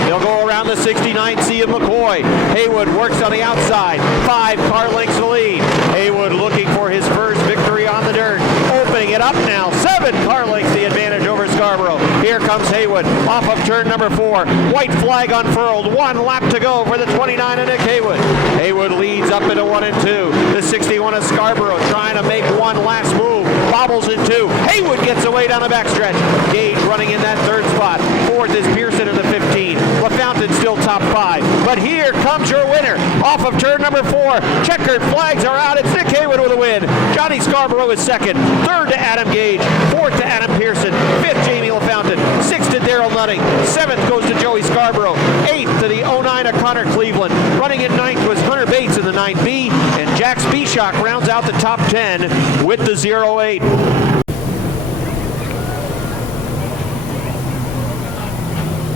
They'll go around the 69C of McCoy. Haywood works on the outside. 5 car lengths to lead. Haywood looking for his first victory on the dirt. Opening it up now. 7 car lengths the advantage over Scarborough. Here comes Haywood off of turn number 4. White flag unfurled. 1 lap to go for the 29 of Nick Haywood. Haywood leads up into 1 and 2. The 61 of Scarborough trying to make one last move. Bobbles in 2. Haywood gets away down the backstretch. Gage running in that 3rd spot. 4th is Pearson in the 15. LaFountain still top 5. But here comes your winner. Off of turn number 4. Checkered flags are out. It's Nick Haywood with a win. Johnny Scarborough is 2nd. 3rd to Adam Gage. 4th to Adam Pearson. 5th Jamie LaFountain. 6th to Daryl Nutting. 7th goes to Joey Scarborough. 8th to the 09 of Connor Cleveland. Running in 9th was Hunter Bates in the 9B. And Jack Speedshock rounds out the top 10 with the 08.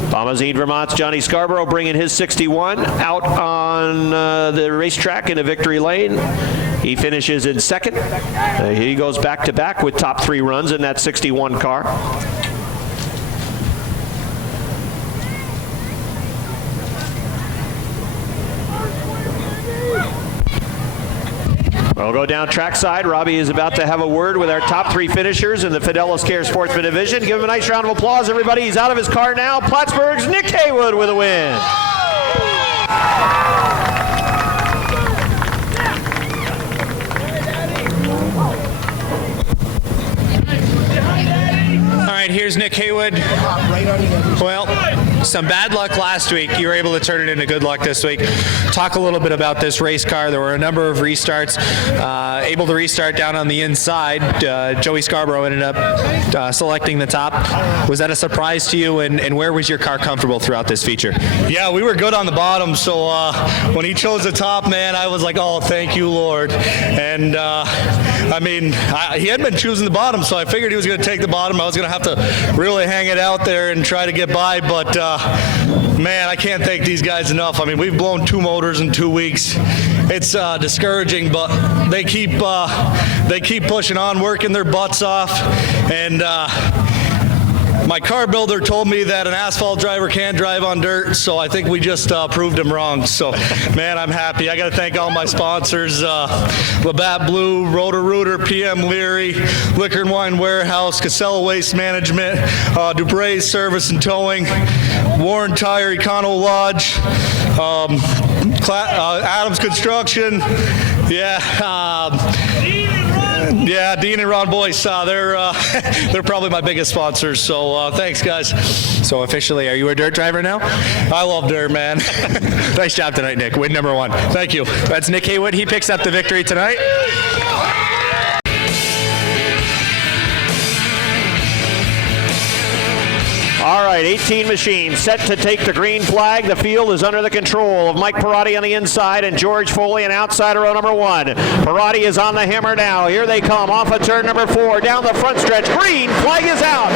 Bombazine, Vermont's Johnny Scarborough bringing his 61 out on the racetrack in a victory lane. He finishes in 2nd. He goes back-to-back with top 3 runs in that 61 car. We'll go down trackside. Robbie is about to have a word with our top 3 finishers in the Fidelis Care Sportsman Division. Give him a nice round of applause, everybody. He's out of his car now. Plattsburgh's Nick Haywood with a win. All right, here's Nick Haywood. Well, some bad luck last week. You were able to turn it into good luck this week. Talk a little bit about this race car. There were a number of restarts. Able to restart down on the inside. Joey Scarborough ended up selecting the top. Was that a surprise to you, and where was your car comfortable throughout this feature? Yeah, we were good on the bottom, so when he chose the top, man, I was like, oh, thank you, Lord. And I mean, he had been choosing the bottom, so I figured he was going to take the bottom. I was going to have to really hang it out there and try to get by, but man, I can't thank these guys enough. I mean, we've blown 2 motors in 2 weeks. It's discouraging, but they keep pushing on, working their butts off, and my car builder told me that an asphalt driver can't drive on dirt, so I think we just proved him wrong. So, man, I'm happy. I got to thank all my sponsors, Labatt Blue, Roto-Rooter, PM Leary, Liquor and Wine Warehouse, Casella Waste Management, Dubray's Service and Towing, Warren Tire, Econo Lodge, Adams Construction, Dean and Ron Boyce, they're probably my biggest sponsors, so thanks, guys. So officially, are you a dirt driver now? I love dirt, man. Nice job tonight, Nick. Win number 1. Thank you. That's Nick Haywood. He picks up the victory tonight. All right, 18 machines set to take the green flag. The field is under the control of Mike Perotti on the inside and George Foley on outside row number 1. Perotti is on the hammer now. Here they come off of turn number 4 down the front stretch. Green flag is out.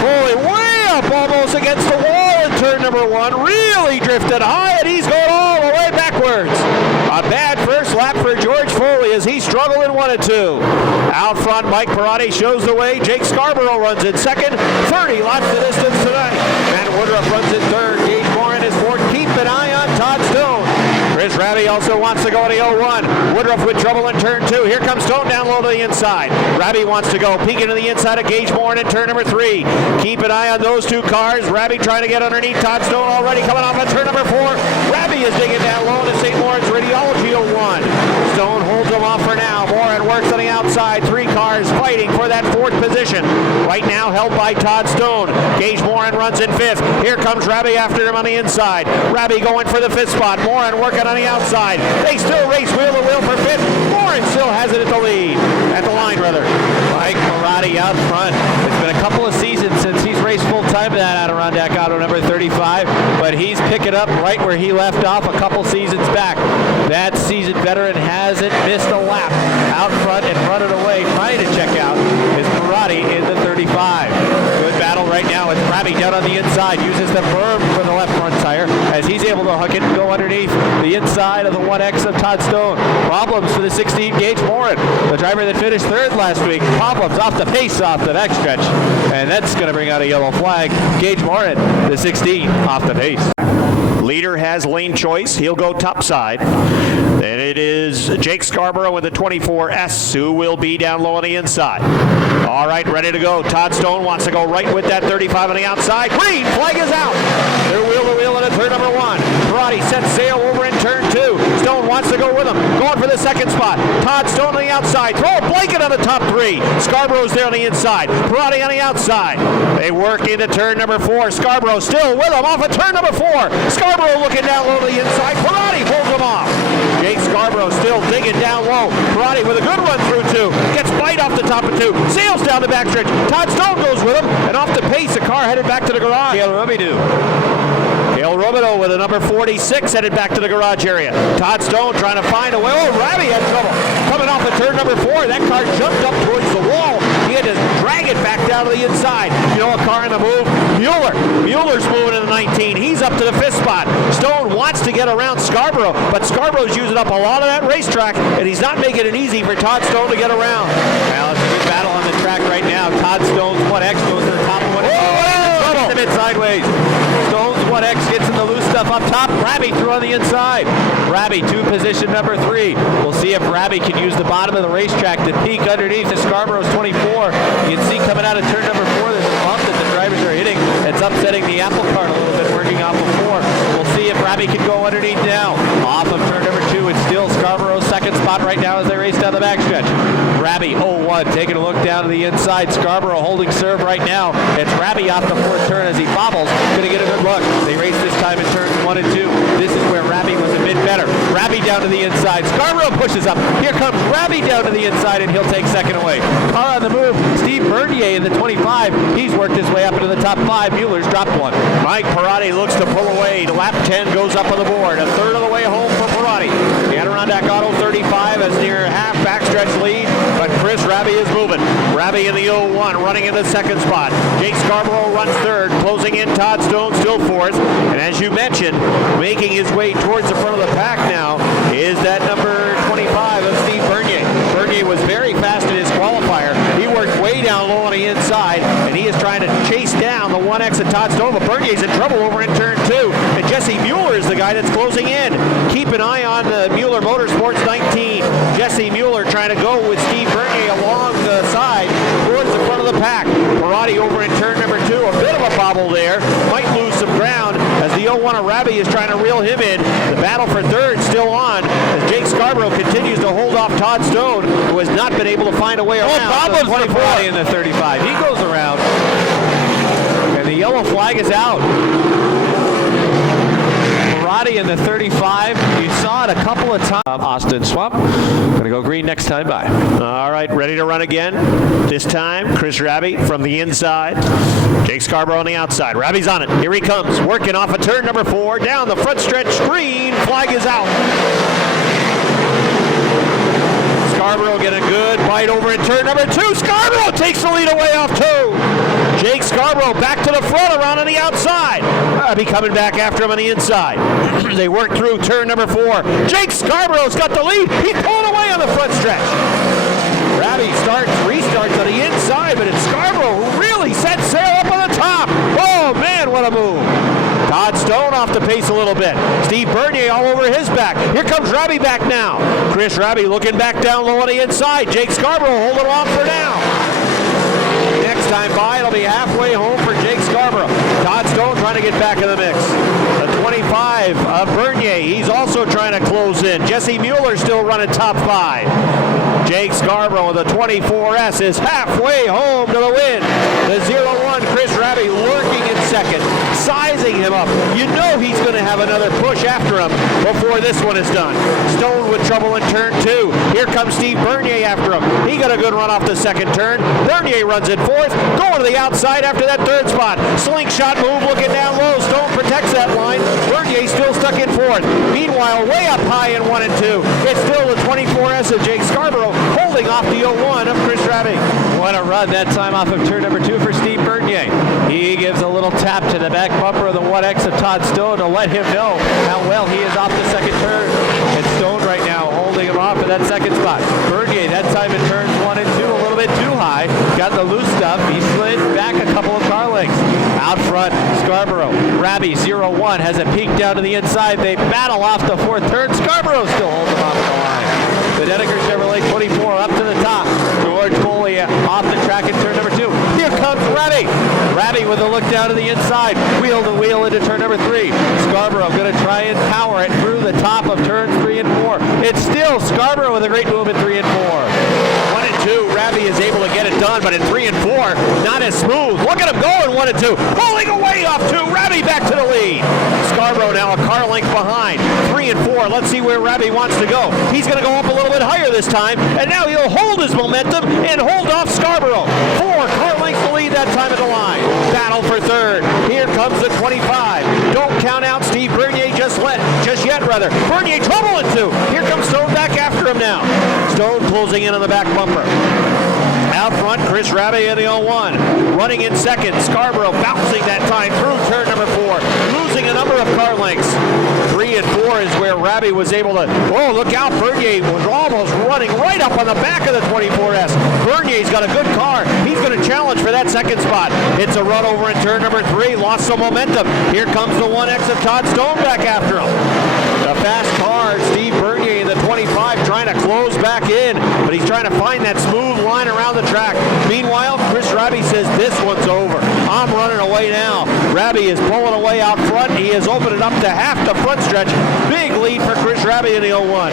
Foley way up almost against the wall in turn number 1. Really drifted high, and he's going all the way backwards. A bad first lap for George Foley as he struggled in 1 and 2. Out front, Mike Perotti shows the way. Jake Scarborough runs in second. 30 laps the distance tonight. Matt Woodruff runs in third. Gage Morin is fourth. Keep an eye on Todd Stone. Chris Robbie also wants to go to the 0-1. Woodruff with trouble in turn 2. Here comes Stone down low to the inside. Robbie wants to go. Peeking to the inside of Gage Morin in turn number 3. Keep an eye on those 2 cars. Robbie trying to get underneath Todd Stone already coming off at turn number 4. Robbie is digging down low to St. Lawrence Radiology 0-1. Stone holds him off for now. Morin works on the outside. 3 cars fighting for that 4th position. Right now held by Todd Stone. Gage Morin runs in 5th. Here comes Robbie after him on the inside. Robbie going for the 5th spot. Morin working on the outside. They still race wheel to wheel for 5th. Morin still has it at the lead. At the line, rather. Mike Perotti out front. It's been a couple of seasons since he's raced full-time in that Adirondack Auto number 35, but he's picking up right where he left off a couple seasons back. That seasoned veteran hasn't missed a lap out front and running away. Trying to check out is Perotti in the 35. Good battle right now with Robbie down on the inside. Uses the berm for the left front tire as he's able to hook it and go underneath the inside of the 1X of Todd Stone. Problems for the 16 Gage Morin, the driver that finished 3rd last week. Problems off the pace off the back stretch, and that's going to bring out a yellow flag. Gage Morin, the 16, off the pace. Leader has lane choice. He'll go top side. And it is Jake Scarborough with the 24S who will be down low on the inside. All right, ready to go. Todd Stone wants to go right with that 35 on the outside. Green flag is out. They're wheel to wheel in turn number 1. Perotti sets sail over in turn 2. Stone wants to go with him. Going for the 2nd spot. Todd Stone on the outside. Throw a blanket on the top 3. Scarborough's there on the inside. Perotti on the outside. They work into turn number 4. Scarborough still with him off of turn number 4. Scarborough looking down low to the inside. Perotti pulls him off. Jake Scarborough still digging down low. Perotti with a good run through 2. Gets bite off the top of 2. Sails down the backstretch. Todd Stone goes with him. And off the pace, the car headed back to the garage. Cale Robidoux. Cale Robidoux with a number 46 headed back to the garage area. Todd Stone trying to find a way. Oh, Robbie had trouble. Coming off of turn number 4. That car jumped up towards the wall. He had to drag it back down to the inside. You know a car in the move? Mueller. Mueller's moving in the 19. He's up to the 5th spot. Stone wants to get around Scarborough, but Scarborough's using up a lot of that racetrack, and he's not making it easy for Todd Stone to get around. Well, it's a good battle on the track right now. Todd Stone's 1X goes to the top of 1X. Oh! It sideways. Stone's 1X gets in the loose stuff up top. Robbie through on the inside. Robbie to position number 3. We'll see if Robbie can use the bottom of the racetrack to peek underneath the Scarborough's 24. You can see coming out of turn number 4, there's a bump that the drivers are hitting. It's upsetting the apple cart a little bit, working off of 4. We'll see if Robbie can go underneath now. Off of turn number 2, it's still Scarborough's 2nd spot right now as they race down the backstretch. Robbie 0-1 1. Taking a look down to the inside. Scarborough holding serve right now. It's Robbie off the fourth turn as he bobbles. Going to get a good look. They race this time in turns 1 and 2. This is where Robbie was a bit better. Robbie down to the inside. Scarborough pushes up. Here comes Robbie down to the inside, and he'll take second away. Car on the move. Steve Bernier in the 25. He's worked his way up into the top 5. Mueller's dropped 1. Mike Parati looks to pull away. Lap 10 goes up on the board. A third of the way home for Parati. The Adirondack Auto 35 has near half backstretch lead, but Chris Robbie is moving. Robbie in the 01, running in the second spot. Jake Scarborough runs third, closing in Todd Stone still fourth. And as you mentioned, making his way towards the front of the pack now is that number 25 of Steve Bernier. Bernier was very fast in his qualifier. He worked way down low on the inside, and he is trying to chase down the 1X of Todd Stone. But Bernier's in trouble over in turn 2, and Jesse Mueller is the guy that's closing in. Keep an eye on the Mueller Motorsports 19. Jesse Mueller trying to go with Steve Bernier along the side towards the front of the pack. Parati over in turn number 2. A bit of a bobble there. Might lose some ground as the 01 of Robbie is trying to reel him in. The battle for third still on as Jake Scarborough continues to hold off Todd Stone, who has not been able to find a way around. Problems for Parati in the 35. He goes around, and the yellow flag is out. Parati in the 35. You saw it a couple of times. Austin Swamp. Going to go green next time by. All right, ready to run again. This time, Chris Robbie from the inside. Jake Scarborough on the outside. Robbie's on it. Here he comes, working off of turn number 4. Down the front stretch, green. Flag is out. Scarborough get a good bite over in turn number 2. Scarborough takes the lead away off 2. Jake Scarborough back to the front, around on the outside. Robbie coming back after him on the inside. They work through turn number 4. Jake Scarborough's got the lead. He's pulling away on the front stretch. Robbie restarts on the inside, but it's Scarborough who really sets sail up on the top. Oh man, what a move. Todd Stone off the pace a little bit. Steve Bernier all over his back. Here comes Robbie back now. Chris Robbie looking back down low on the inside. Jake Scarborough holding on for now. Next time by, it'll be halfway home for Jake Scarborough. Todd Stone trying to get back in the mix. The 25 of Bernier, he's also trying to close in. Jesse Mueller still running top 5. Jake Scarborough with the 24S is halfway home to the win. The 01 Chris Robbie lurking in second, sizing him up. You know he's going to have another push after him before this one is done. Stone with trouble in turn 2. Here comes Steve Bernier after him. He got a good run off the second turn. Bernier runs in fourth, going to the outside after that third spot. Slingshot move looking down low. Stone protects that line. Bernier still stuck in fourth. Meanwhile, way up high in 1 and 2. It's still the 24S of Jake Scarborough holding off the 01 of Chris Robbie. What a run that time off of turn number 2 for Steve Bernier. He gives a little tap to the back bumper of the 1X of Todd Stone to let him know how well he is off the second turn. And Stone right now holding him off for that second spot. Bernier that time in turns 1 and 2 a little bit too high. Got the loose stuff. He slid back a couple of car lengths. Out front, Scarborough. Robbie 01 has a peek down to the inside. They battle off the fourth turn. Scarborough still holds him off the line. The Dedeker Chevrolet 24 up to the top. George Foley off the track in turn number 2. Here comes Robbie. Robbie with a look down to the inside. Wheel to wheel into turn number 3. Scarborough going to try and power it through the top of turns 3 and 4. It's still Scarborough with a great move in 3 and 4. 1 and 2, Robbie is able to get it done, but in 3 and 4, not as smooth. Look at him going 1 and 2. Pulling away off 2. Robbie back to the lead. Scarborough now a car length behind. 3 and 4. Let's see where Robbie wants to go. He's going to go up a little bit higher this time, and now he'll hold his momentum and hold off Scarborough. 4 car lengths to lead that time at the line. Battle for third. Here comes the 25. Don't count out Steve Bernier just yet. Bernier trouble in 2. Here comes Stone back after him now. Stone closing in on the back bumper. Out front, Chris Robbie in the 01. Running in second, Scarborough bouncing that time through turn number 4. Losing a number of car lengths. 3 and 4 is where Robbie was able to, oh, look out, Bernier was almost running right up on the back of the 24S. Bernier's got a good car. He's going to challenge for that second spot. It's a run over in turn number 3. Lost some momentum. Here comes the 1X of Todd Stone back after him. The fast car, Steve Bernier in the 25 trying to close back in, but he's trying to find that smooth line around the track. Meanwhile, Chris Robbie says this one's over. I'm running away now. Robbie is pulling away out front. He has opened it up to half the front stretch. Big lead for Chris Robbie in the 01.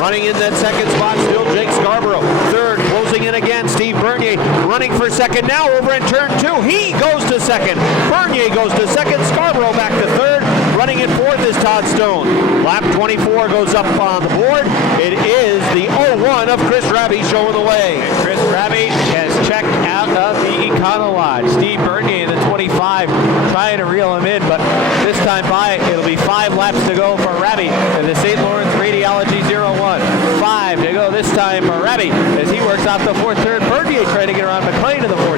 Running in that second spot, still Jake Scarborough. Third, closing in again, Steve Bernier running for second now over in turn 2. He goes to second. Bernier goes to second. Scarborough back to third. Running in fourth is Todd Stone. Lap 24 goes up on the board. It is the 01 of Chris Robbie showing the way. And Chris Robbie has checked out of the Econo Lodge. Steve Bernier in the 25 trying to reel him in, but this time by it'll be 5 laps to go for Robbie in the St. Lawrence Radiology 01. 5 to go this time for Robbie as he works off the fourth turn. Bernier trying to get around McLean in the 14.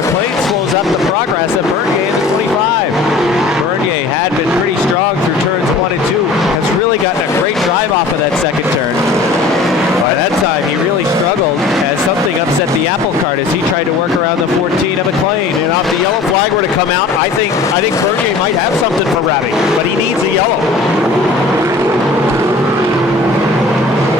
McLean slows up the progress of Bernier in the 25. Bernier had been pretty strong through turns 1 and 2. Has really gotten a great drive off of that second turn. By that time, he really struggled as something upset the apple cart as he tried to work around the 14 of McLean. And if the yellow flag were to come out, I think Bernier might have something for Robbie, but he needs a yellow.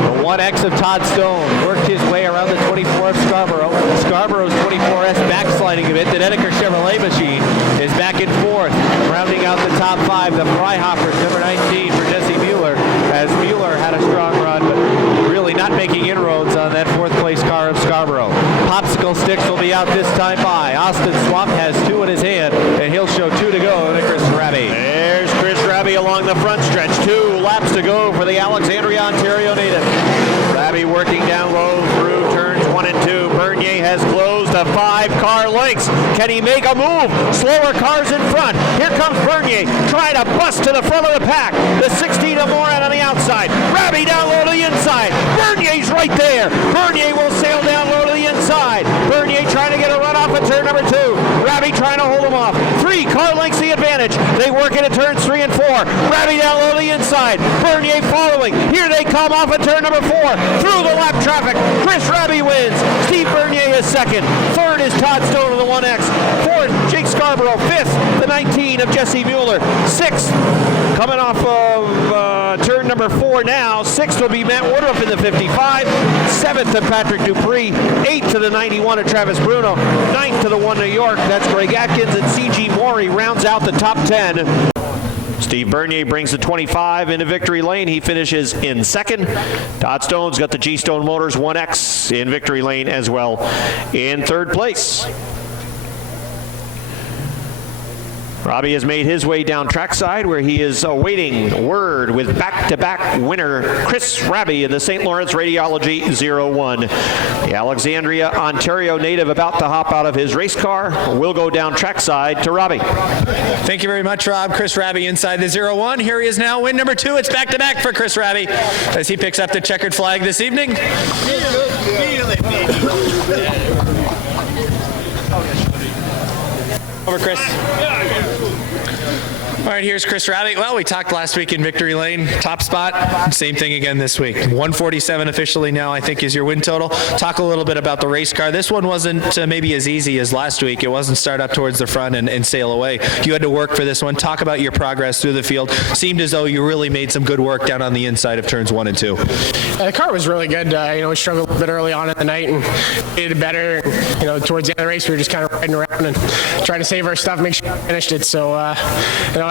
The 1X of Todd Stone worked his way around the 24 of Scarborough. Scarborough's 24S backsliding a bit. The Dedeker Chevrolet machine is back in fourth. Rounding out the top 5, the Freihoffers, number 19 for Jesse Mueller, as Mueller had a strong run, but really not making inroads on that fourth place car of Scarborough. Popsicle sticks will be out this time by. Austin Swamp has 2 in his hand, and he'll show 2 to go to Chris Robbie. There's Chris Robbie along the front stretch. 2 laps to go for the Alexandria, Ontario native. Robbie working down low through turns 1 and 2. Bernier has closed to 5-car lengths. Can he make a move? Slower cars in front. Here comes Bernier trying to bust to the front of the pack. The 16 of Moran on the outside. Robbie down low to the inside. Bernier's right there. Bernier will sail down low to the inside. Bernier trying to get a run off at turn number 2. Robbie trying to hold him off. 3 car lengths the advantage. They work into turns 3 and 4. Robbie down low to the inside. Bernier following. Here they come off at turn number 4. Through the lap traffic. Chris Robbie wins. Steve Bernier is second. Third is Todd Stone of the 1X. Fourth, Jake Scarborough. Fifth, the 19 of Jesse Mueller. Sixth, coming off of turn number 4 now. Sixth will be Matt Woodruff in the 55. Seventh of Patrick Dupree. Eighth to the 91 of Travis Bruno. Ninth to the 1 New York. That's Greg Atkins, and C.G. Morey rounds out the top 10. Steve Bernier brings the 25 into victory lane. He finishes in second. Todd Stone's got the G-Stone Motors 1X in victory lane as well in third place. Robbie has made his way down trackside where he is awaiting word with back-to-back winner Chris Robbie in the St. Lawrence Radiology 01. The Alexandria, Ontario native about to hop out of his race car will go down trackside to Robbie. Thank you very much, Rob. Chris Robbie inside the 01. Here he is now, win number 2. It's back-to-back for Chris Robbie as he picks up the checkered flag this evening. Over, Chris. All right, here's Chris Robbie. Well, we talked last week in victory lane, top spot. Same thing again this week. 147 officially now, I think, is your win total. Talk a little bit about the race car. This one wasn't maybe as easy as last week. It wasn't start up towards the front and sail away. You had to work for this one. Talk about your progress through the field. Seemed as though you really made some good work down on the inside of turns 1 and 2. The car was really good. We struggled a bit early on in the night and did it better. Towards the end of the race, we were just kind of riding around and trying to save our stuff, make sure we finished it. So,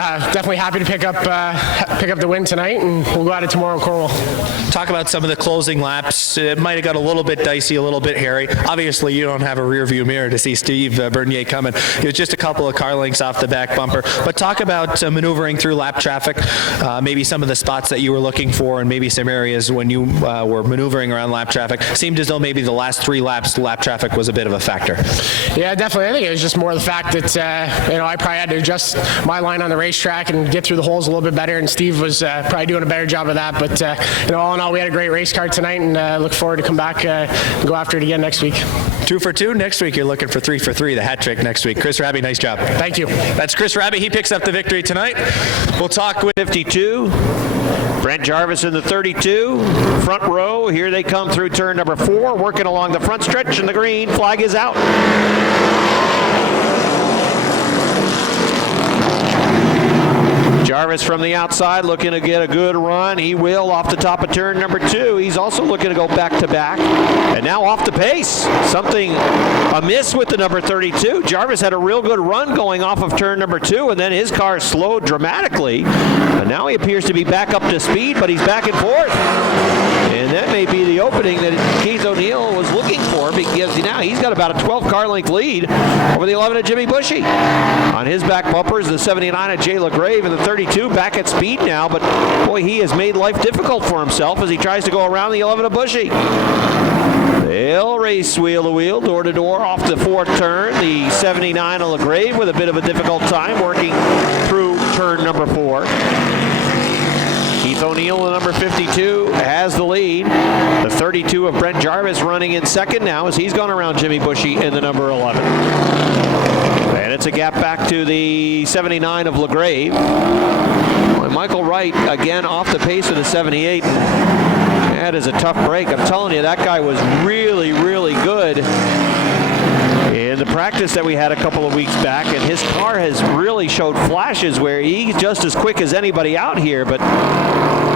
definitely happy to pick up the win tonight, and we'll go at it tomorrow in Cornwall. Talk about some of the closing laps. It might have got a little bit dicey, a little bit hairy. Obviously, you don't have a rear-view mirror to see Steve Bernier coming. It was just a couple of car lengths off the back bumper. But talk about maneuvering through lap traffic, maybe some of the spots that you were looking for, and maybe some areas when you were maneuvering around lap traffic. Seemed as though maybe the last 3 laps, lap traffic was a bit of a factor. Yeah, definitely. I think it was just more the fact that I probably had to adjust my line on the racetrack and get through the holes a little bit better, and Steve was probably doing a better job of that. But all in all, we had a great race car tonight, and look forward to come back and go after it again next week. 2 for 2. Next week, you're looking for 3 for 3, the hat trick next week. Chris Robbie, nice job. Thank you. That's Chris Robbie. He picks up the victory tonight. We'll talk with 52. Brent Jarvis in the 32. Front row. Here they come through turn number 4, working along the front stretch, and the green flag is out. Jarvis Jarvis from the outside looking to get a good run. He will off the top of turn number 2. He's also looking to go back-to-back. And now off the pace. Something amiss with the number 32. Jarvis had a real good run going off of turn number 2, and then his car slowed dramatically. And now he appears to be back up to speed, but he's back and forth. And that may be the opening that Keith O'Neill was looking for, because now he's got about a 12-car length lead over the 11 of Jimmy Bushy. On his back bumpers, the 79 of Jay LaGrave, and the 32 back at speed now, but boy, he has made life difficult for himself as he tries to go around the 11 of Bushy. They'll race wheel to wheel, door to door, off the 4th turn. The 79 of LaGrave with a bit of a difficult time working through turn number 4. Keith O'Neill, the number 52, has the lead. The 32 of Brent Jarvis running in second now as he's gone around Jimmy Bushy in the number 11. And it's a gap back to the 79 of LaGrave. And Michael Wright, again, off the pace of the 78. That is a tough break. I'm telling you, that guy was really, really good in the practice that we had a couple of weeks back, and his car has really showed flashes where he's just as quick as anybody out here, but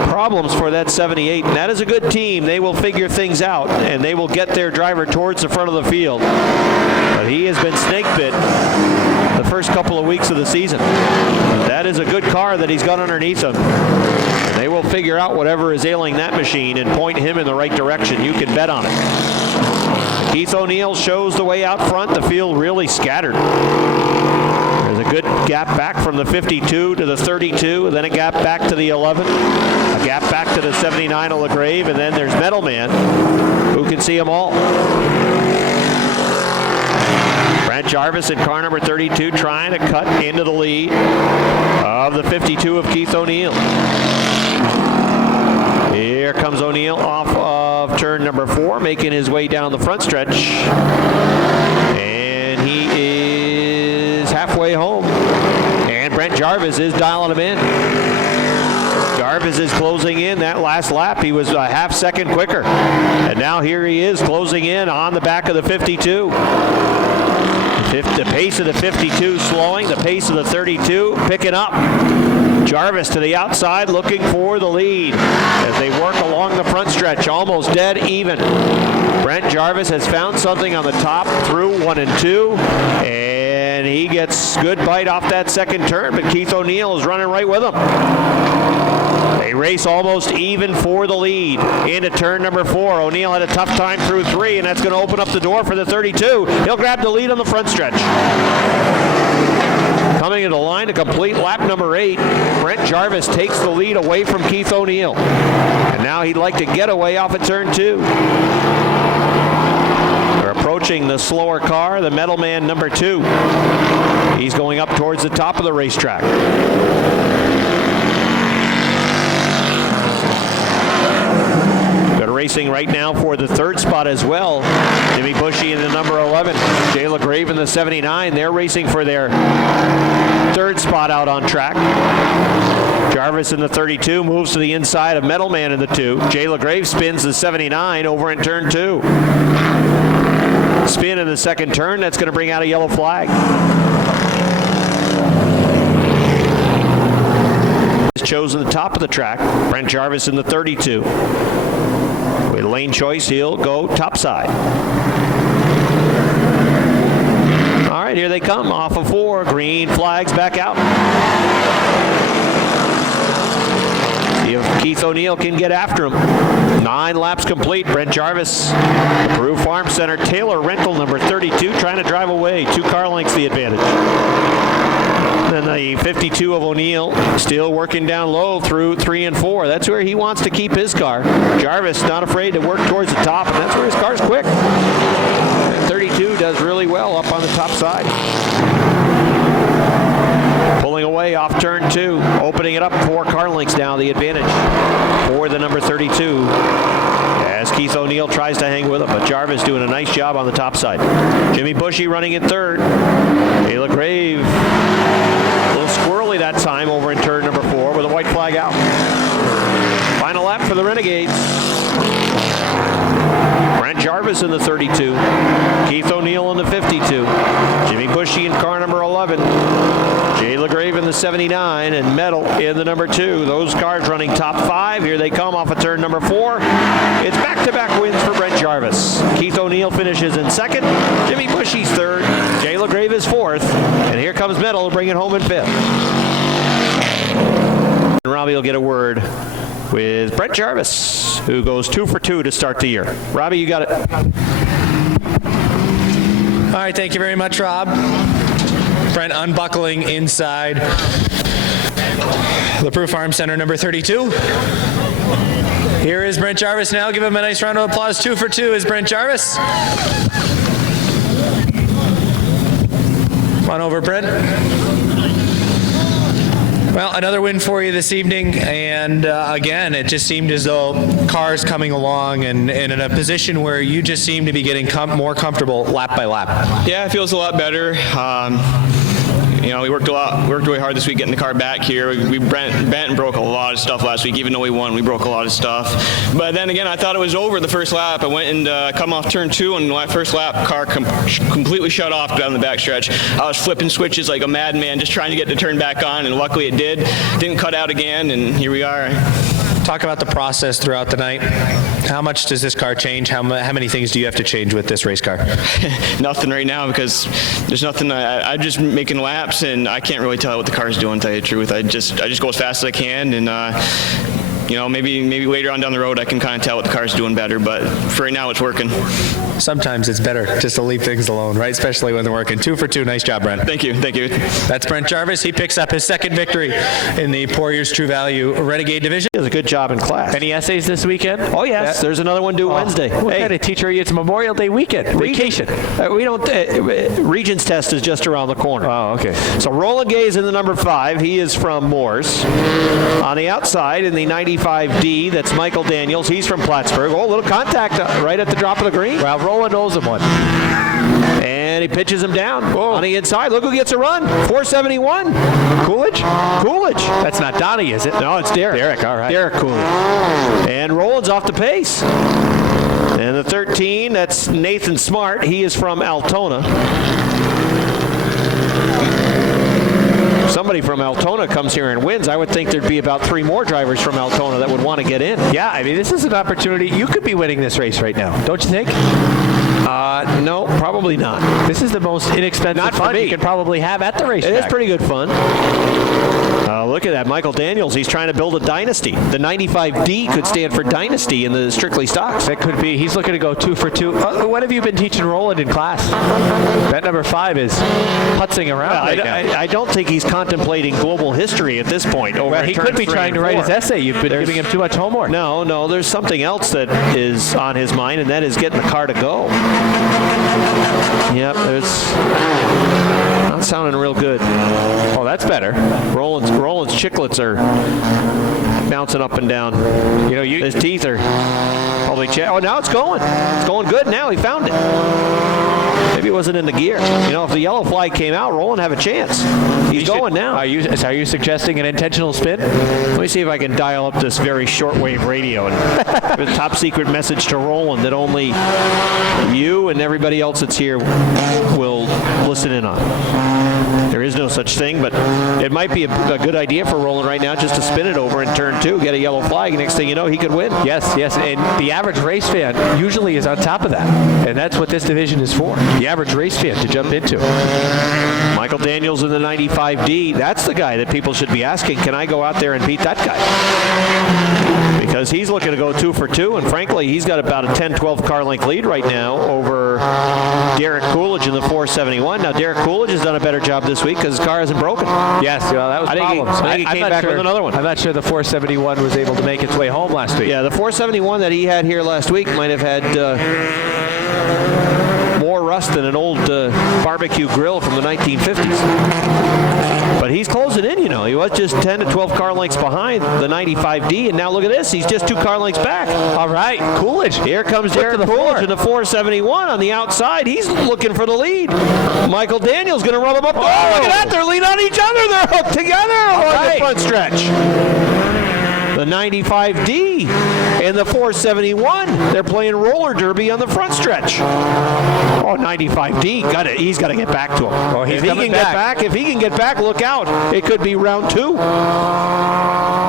problems for that 78. And that is a good team. They will figure things out, and they will get their driver towards the front of the field. But he has been snake bit the first couple of weeks of the season. That is a good car that he's got underneath him. They will figure out whatever is ailing that machine and point him in the right direction. You can bet on it. Keith O'Neill shows the way out front. The field really scattered. There's a good gap back from the 52 to the 32, and then a gap back to the 11, a gap back to the 79 of LaGrave, and then there's Metal Man, who can see them all. Brent Jarvis in car number 32 trying to cut into the lead of the 52 of Keith O'Neill. Here comes O'Neill off of turn number 4, making his way down the front stretch. And he is halfway home. And Brent Jarvis is dialing him in. Jarvis is closing in that last lap. He was a half second quicker. And now here he is closing in on the back of the 52. The pace of the 52 slowing, the pace of the 32 picking up. Jarvis to the outside looking for the lead as they work along the front stretch, almost dead even. Brent Jarvis has found something on the top through 1 and 2, and he gets good bite off that second turn, but Keith O'Neill is running right with him. They race almost even for the lead into turn number 4. O'Neill had a tough time through 3, and that's going to open up the door for the 32. He'll grab the lead on the front stretch. Coming into the line to complete lap number 8, Brent Jarvis takes the lead away from Keith O'Neill. And now he'd like to get away off of turn 2. They're approaching the slower car, the Metal Man number 2. He's going up towards the top of the racetrack. Racing right now for the 3rd spot as well. Jimmy Bushy in the number 11. Jay LaGrave in the 79. They're racing for their 3rd spot out on track. Jarvis in the 32 moves to the inside of Metal Man in the 2. Jay LaGrave spins the 79 over in turn 2. Spin in the second turn. That's going to bring out a yellow flag. Chosen the top of the track. Brent Jarvis in the 32. With lane choice, he'll go topside. All right, here they come off of 4. Green flags back out. See if Keith O'Neill can get after him. 9 laps complete. Brent Jarvis, the Peru Farm Center Taylor rental number 32, trying to drive away. 2 car lengths the advantage. Then the 52 of O'Neill still working down low through 3 and 4. That's where he wants to keep his car. Jarvis not afraid to work towards the top, and that's where his car's quick. And 32 does really well up on the top side. Pulling away off turn 2, opening it up 4 car lengths now, the advantage for the number 32. As Keith O'Neill tries to hang with him, but Jarvis doing a nice job on the top side. Jimmy Bushy running in 3rd. Jay LaGrave a little squirrely that time over in turn number 4 with a white flag out. Final lap for the Renegades. Brent Jarvis in the 32. Keith O'Neill in the 52. Jimmy Bushy in car number 11. Jay LaGrave in the 79 and Metal in the number 2. Those cars running top 5. Here they come off of turn number 4. It's back-to-back wins for Brent Jarvis. Keith O'Neill finishes in 2nd. Jimmy Bushy's 3rd. Jay LaGrave is 4th. And here comes Metal to bring it home in 5th. And Robbie will get a word with Brent Jarvis, who goes 2 for 2 to start the year. Robbie, you got it. All right, thank you very much, Rob. Brent unbuckling inside the Proof Arm Center number 32. Here is Brent Jarvis now. Give him a nice round of applause. 2 for 2 is Brent Jarvis. Come on over, Brent. Well, another win for you this evening, and again, it just seemed as though cars coming along and in a position where you just seem to be getting more comfortable lap by lap. Yeah, it feels a lot better. You know, we worked really hard this week getting the car back here. We bent and broke a lot of stuff last week. Even though we won, we broke a lot of stuff. But then again, I thought it was over the first lap. I went and come off turn 2, and my first lap, car completely shut off down the backstretch. I was flipping switches like a madman, just trying to get the turn back on, and luckily it did. Didn't cut out again, and here we are. Talk about the process throughout the night. How much does this car change? How many things do you have to change with this race car? Nothing right now, because there's nothing. I'm just making laps, and I can't really tell what the car's doing, to tell you the truth. I just go as fast as I can, and you know, maybe later on down the road I can kind of tell what the car's doing better, but for right now it's working. Sometimes it's better just to leave things alone, right? Especially when they're working. 2 for 2. Nice job, Brent. Thank you. That's Brent Jarvis. He picks up his 2nd victory in the Poiriers True Value Renegade Division. He does a good job in class. Any essays this weekend? Oh, yes. There's another one due Wednesday. What kind of teacher are you? It's Memorial Day weekend. Vacation. We don't. Regents test is just around the corner. Oh, okay. So Roland Gay's in the number 5. He is from Moores. On the outside in the 95D, that's Michael Daniels. He's from Plattsburgh. Oh, a little contact right at the drop of the green. Well, Roland owes him one. And he pitches him down on the inside. Look who gets a run. 471. Coolidge. That's not Donnie, is it? No, it's Derek. Derek, all right. Derek Coolidge. And Roland's off the pace. And the 13, that's Nathan Smart. He is from Altona. Somebody from Altona comes here and wins. I would think there'd be about 3 more drivers from Altona that would want to get in. Yeah, I mean, this is an opportunity. You could be winning this race right now, don't you think? No, probably not. This is the most inexpensive fun you can probably have at the racetrack. It is pretty good fun. Look at that. Michael Daniels, he's trying to build a dynasty. The 95D could stand for dynasty in the Strictly Stocks. That could be. He's looking to go 2 for 2. What have you been teaching Roland in class? Bet number 5 is putzing around I don't think he's contemplating global history at this point. He could be trying to write his essay. You've been giving him too much homework. No, there's something else that is on his mind, and that is getting the car to go. Yep, there's not sounding real good. Oh, that's better. Roland's chiclets are bouncing up and down. You know, his teeth are probably. Oh, now it's going. It's going good now. He found it. Maybe it wasn't in the gear. You know, if the yellow flag came out, Roland have a chance. He's going now. Are you suggesting an intentional spin? Let me see if I can dial up this very shortwave radio and give a top secret message to Roland that only you and everybody else that's here will listen in on. There is no such thing, but it might be a good idea for Roland right now just to spin it over in turn 2, get a yellow flag, and next thing you know, he could win. Yes, and the average race fan usually is on top of that, and that's what this division is for. The average race fan to jump into. Michael Daniels in the 95D, that's the guy that people should be asking, can I go out there and beat that guy? Because he's looking to go 2 for 2, and frankly, he's got about a 10-12 car length lead right now over Derek Coolidge in the 471. Now, Derek Coolidge has done a better job this week because his car isn't broken. Yes, well, that was problems. I think he came back with another one. I'm not sure the 471 was able to make its way home last week. Yeah, the 471 that he had here last week might have had more rust than an old barbecue grill from the 1950s. But he's closing in, you know. He was just 10 to 12 car lengths behind the 95D, and now look at this. He's just 2 car lengths back. All right, Coolidge. Here comes Derek Coolidge in the 471 on the outside. He's looking for the lead. Michael Daniels going to run him up. Oh, look at that. They're leaning on each other. They're hooked together on the front stretch. the 95D, and the 471. They're playing roller derby on the front stretch. Oh, 95D, he's got to get back to him. Oh, he's coming back. If he can get back, look out. It could be round 2.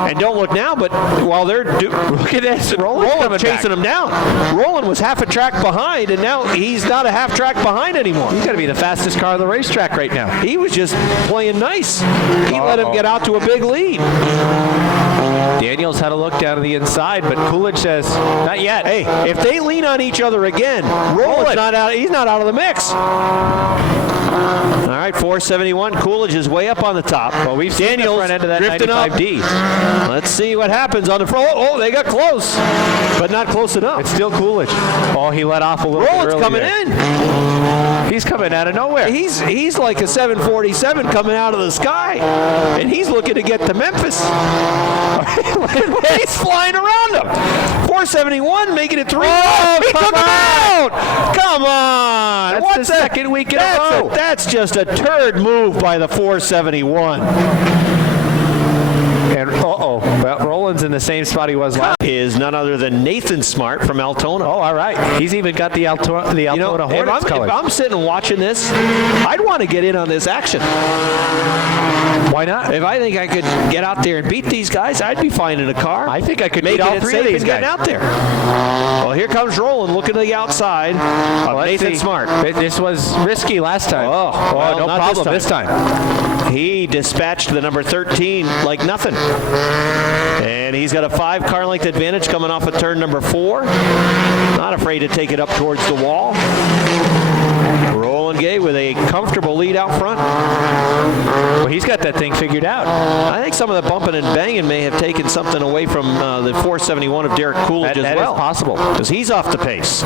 And don't look now, but while they're look at this, Roland chasing him down. Roland was half a track behind, and now he's not a half track behind anymore. He's got to be the fastest car on the racetrack right now. He was just playing nice. He let him get out to a big lead. Daniels had a look down to the inside, but Coolidge says, not yet. Hey, if they lean on each other again, Roland's not out. He's not out of the mix. All right, 471. Coolidge is way up on the top. Well, we've seen the front end of that 95D. Let's see what happens on the front. Oh, they got close, but not close enough. It's still Coolidge. Oh, he let off a little Roland's bit coming there. in. He's coming out of nowhere. He's like a 747 coming out of the sky, and he's looking to get to Memphis. He's flying around him. 471 making it 3. Oh, he took him out. Come on. That's What's the second week in a row. That's just a turd move by the 471. And well, Roland's in the same spot he was last. Is none other than Nathan Smart from Altona. Oh, all right. He's even got the Altona Hornets colors. If I'm sitting and watching this, I'd want to get in on this action. Why not? If I think I could get out there and beat these guys, I'd be finding a car. I think I could make beat all 3 of these guys. Getting out there. Well, here comes Roland looking to the outside of Nathan Smart. This was risky last time. Well, no problem this time. He dispatched the number 13 like nothing. And he's got a 5-car length advantage coming off of turn number 4. Not afraid to take it up towards the wall. Roland Gay with a comfortable lead out front. Well, he's got that thing figured out. I think some of the bumping and banging may have taken something away from the 471 of Derek Coolidge as well. That is possible. Because he's off the pace.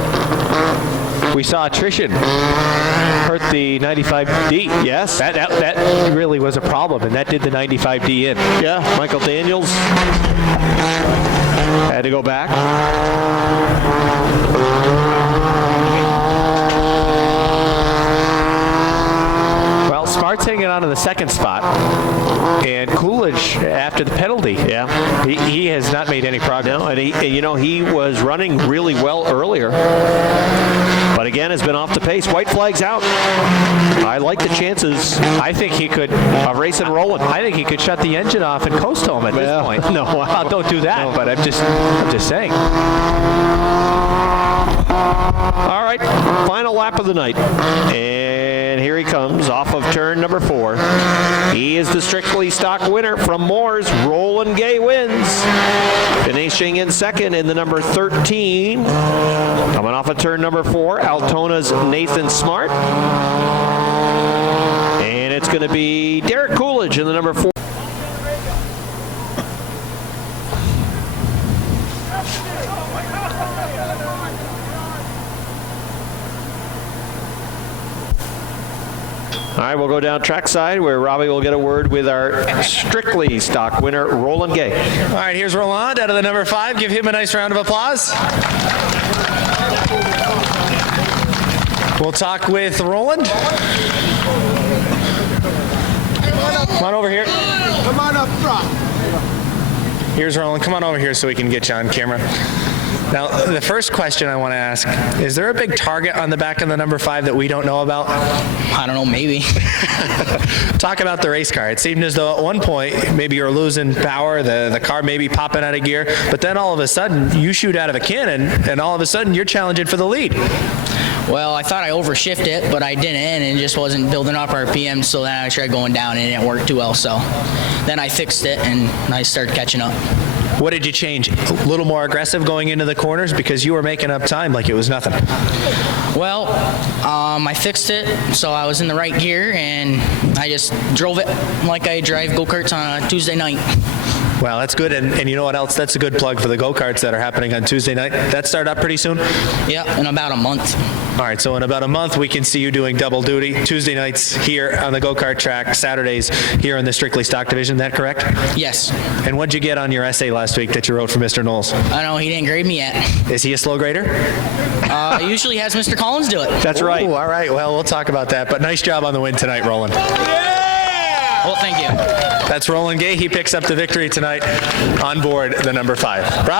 We saw attrition hurt the 95D. Yes. That really was a problem, and that did the 95D in. Yeah, Michael Daniels had to go back. Well, Smart's hanging on to the second spot, and Coolidge, after the penalty, he has not made any progress. No, and he was running really well earlier, but again has been off the pace. White flag's out. I like the chances. I think he could of racing Roland. I think he could shut the engine off and coast home at this point. No, well, don't do that. No. But I'm just saying. All right, final lap of the night, and here he comes off of turn number 4. He is the strictly stock winner from Moores. Roland Gay wins, finishing in second in the number 13. Coming off of turn number 4, Altona's Nathan Smart, and it's going to be Derek Coolidge in the number 4. All right, we'll go down trackside where Robbie will get a word with our strictly stock winner, Roland Gay. All right, here's Roland out of the number 5. Give him a nice round of applause. We'll talk with Roland. Come on over here. Come on up front. Here's Roland. Come on over here so we can get you on camera. Now, the first question I want to ask, is there a big target on the back of the number 5 that we don't know about? I don't know, maybe. Talk about the race car. It seemed as though at one point, maybe you're losing power, the car may be popping out of gear, but then all of a sudden, you shoot out of a cannon, and all of a sudden, you're challenging for the lead. Well, I thought I overshifted it, but I didn't, and it just wasn't building up RPM, so then I tried going down, and it didn't work too well, so then I fixed it, and I started catching up. What did you change? A little more aggressive going into the corners because you were making up time like it was nothing. Well, I fixed it, so I was in the right gear, and I just drove it like I drive go-karts on a Tuesday night. Well, that's good, and you know what else? That's a good plug for the go-karts that are happening on Tuesday night. That start up pretty soon? Yeah, in about a month. All right, so in about a month, we can see you doing double duty. Tuesday nights here on the go-kart track, Saturdays here in the Strictly Stock Division. That correct? Yes. And what'd you get on your essay last week that you wrote for Mr. Knowles? I know, he didn't grade me yet. Is he a slow grader? Usually has Mr. Collins do it. That's right. Ooh, all right, well, we'll talk about that. But nice job on the win tonight, Roland. Yeah! Well, thank you. That's Roland Gay. He picks up the victory tonight on board the number 5. Rob?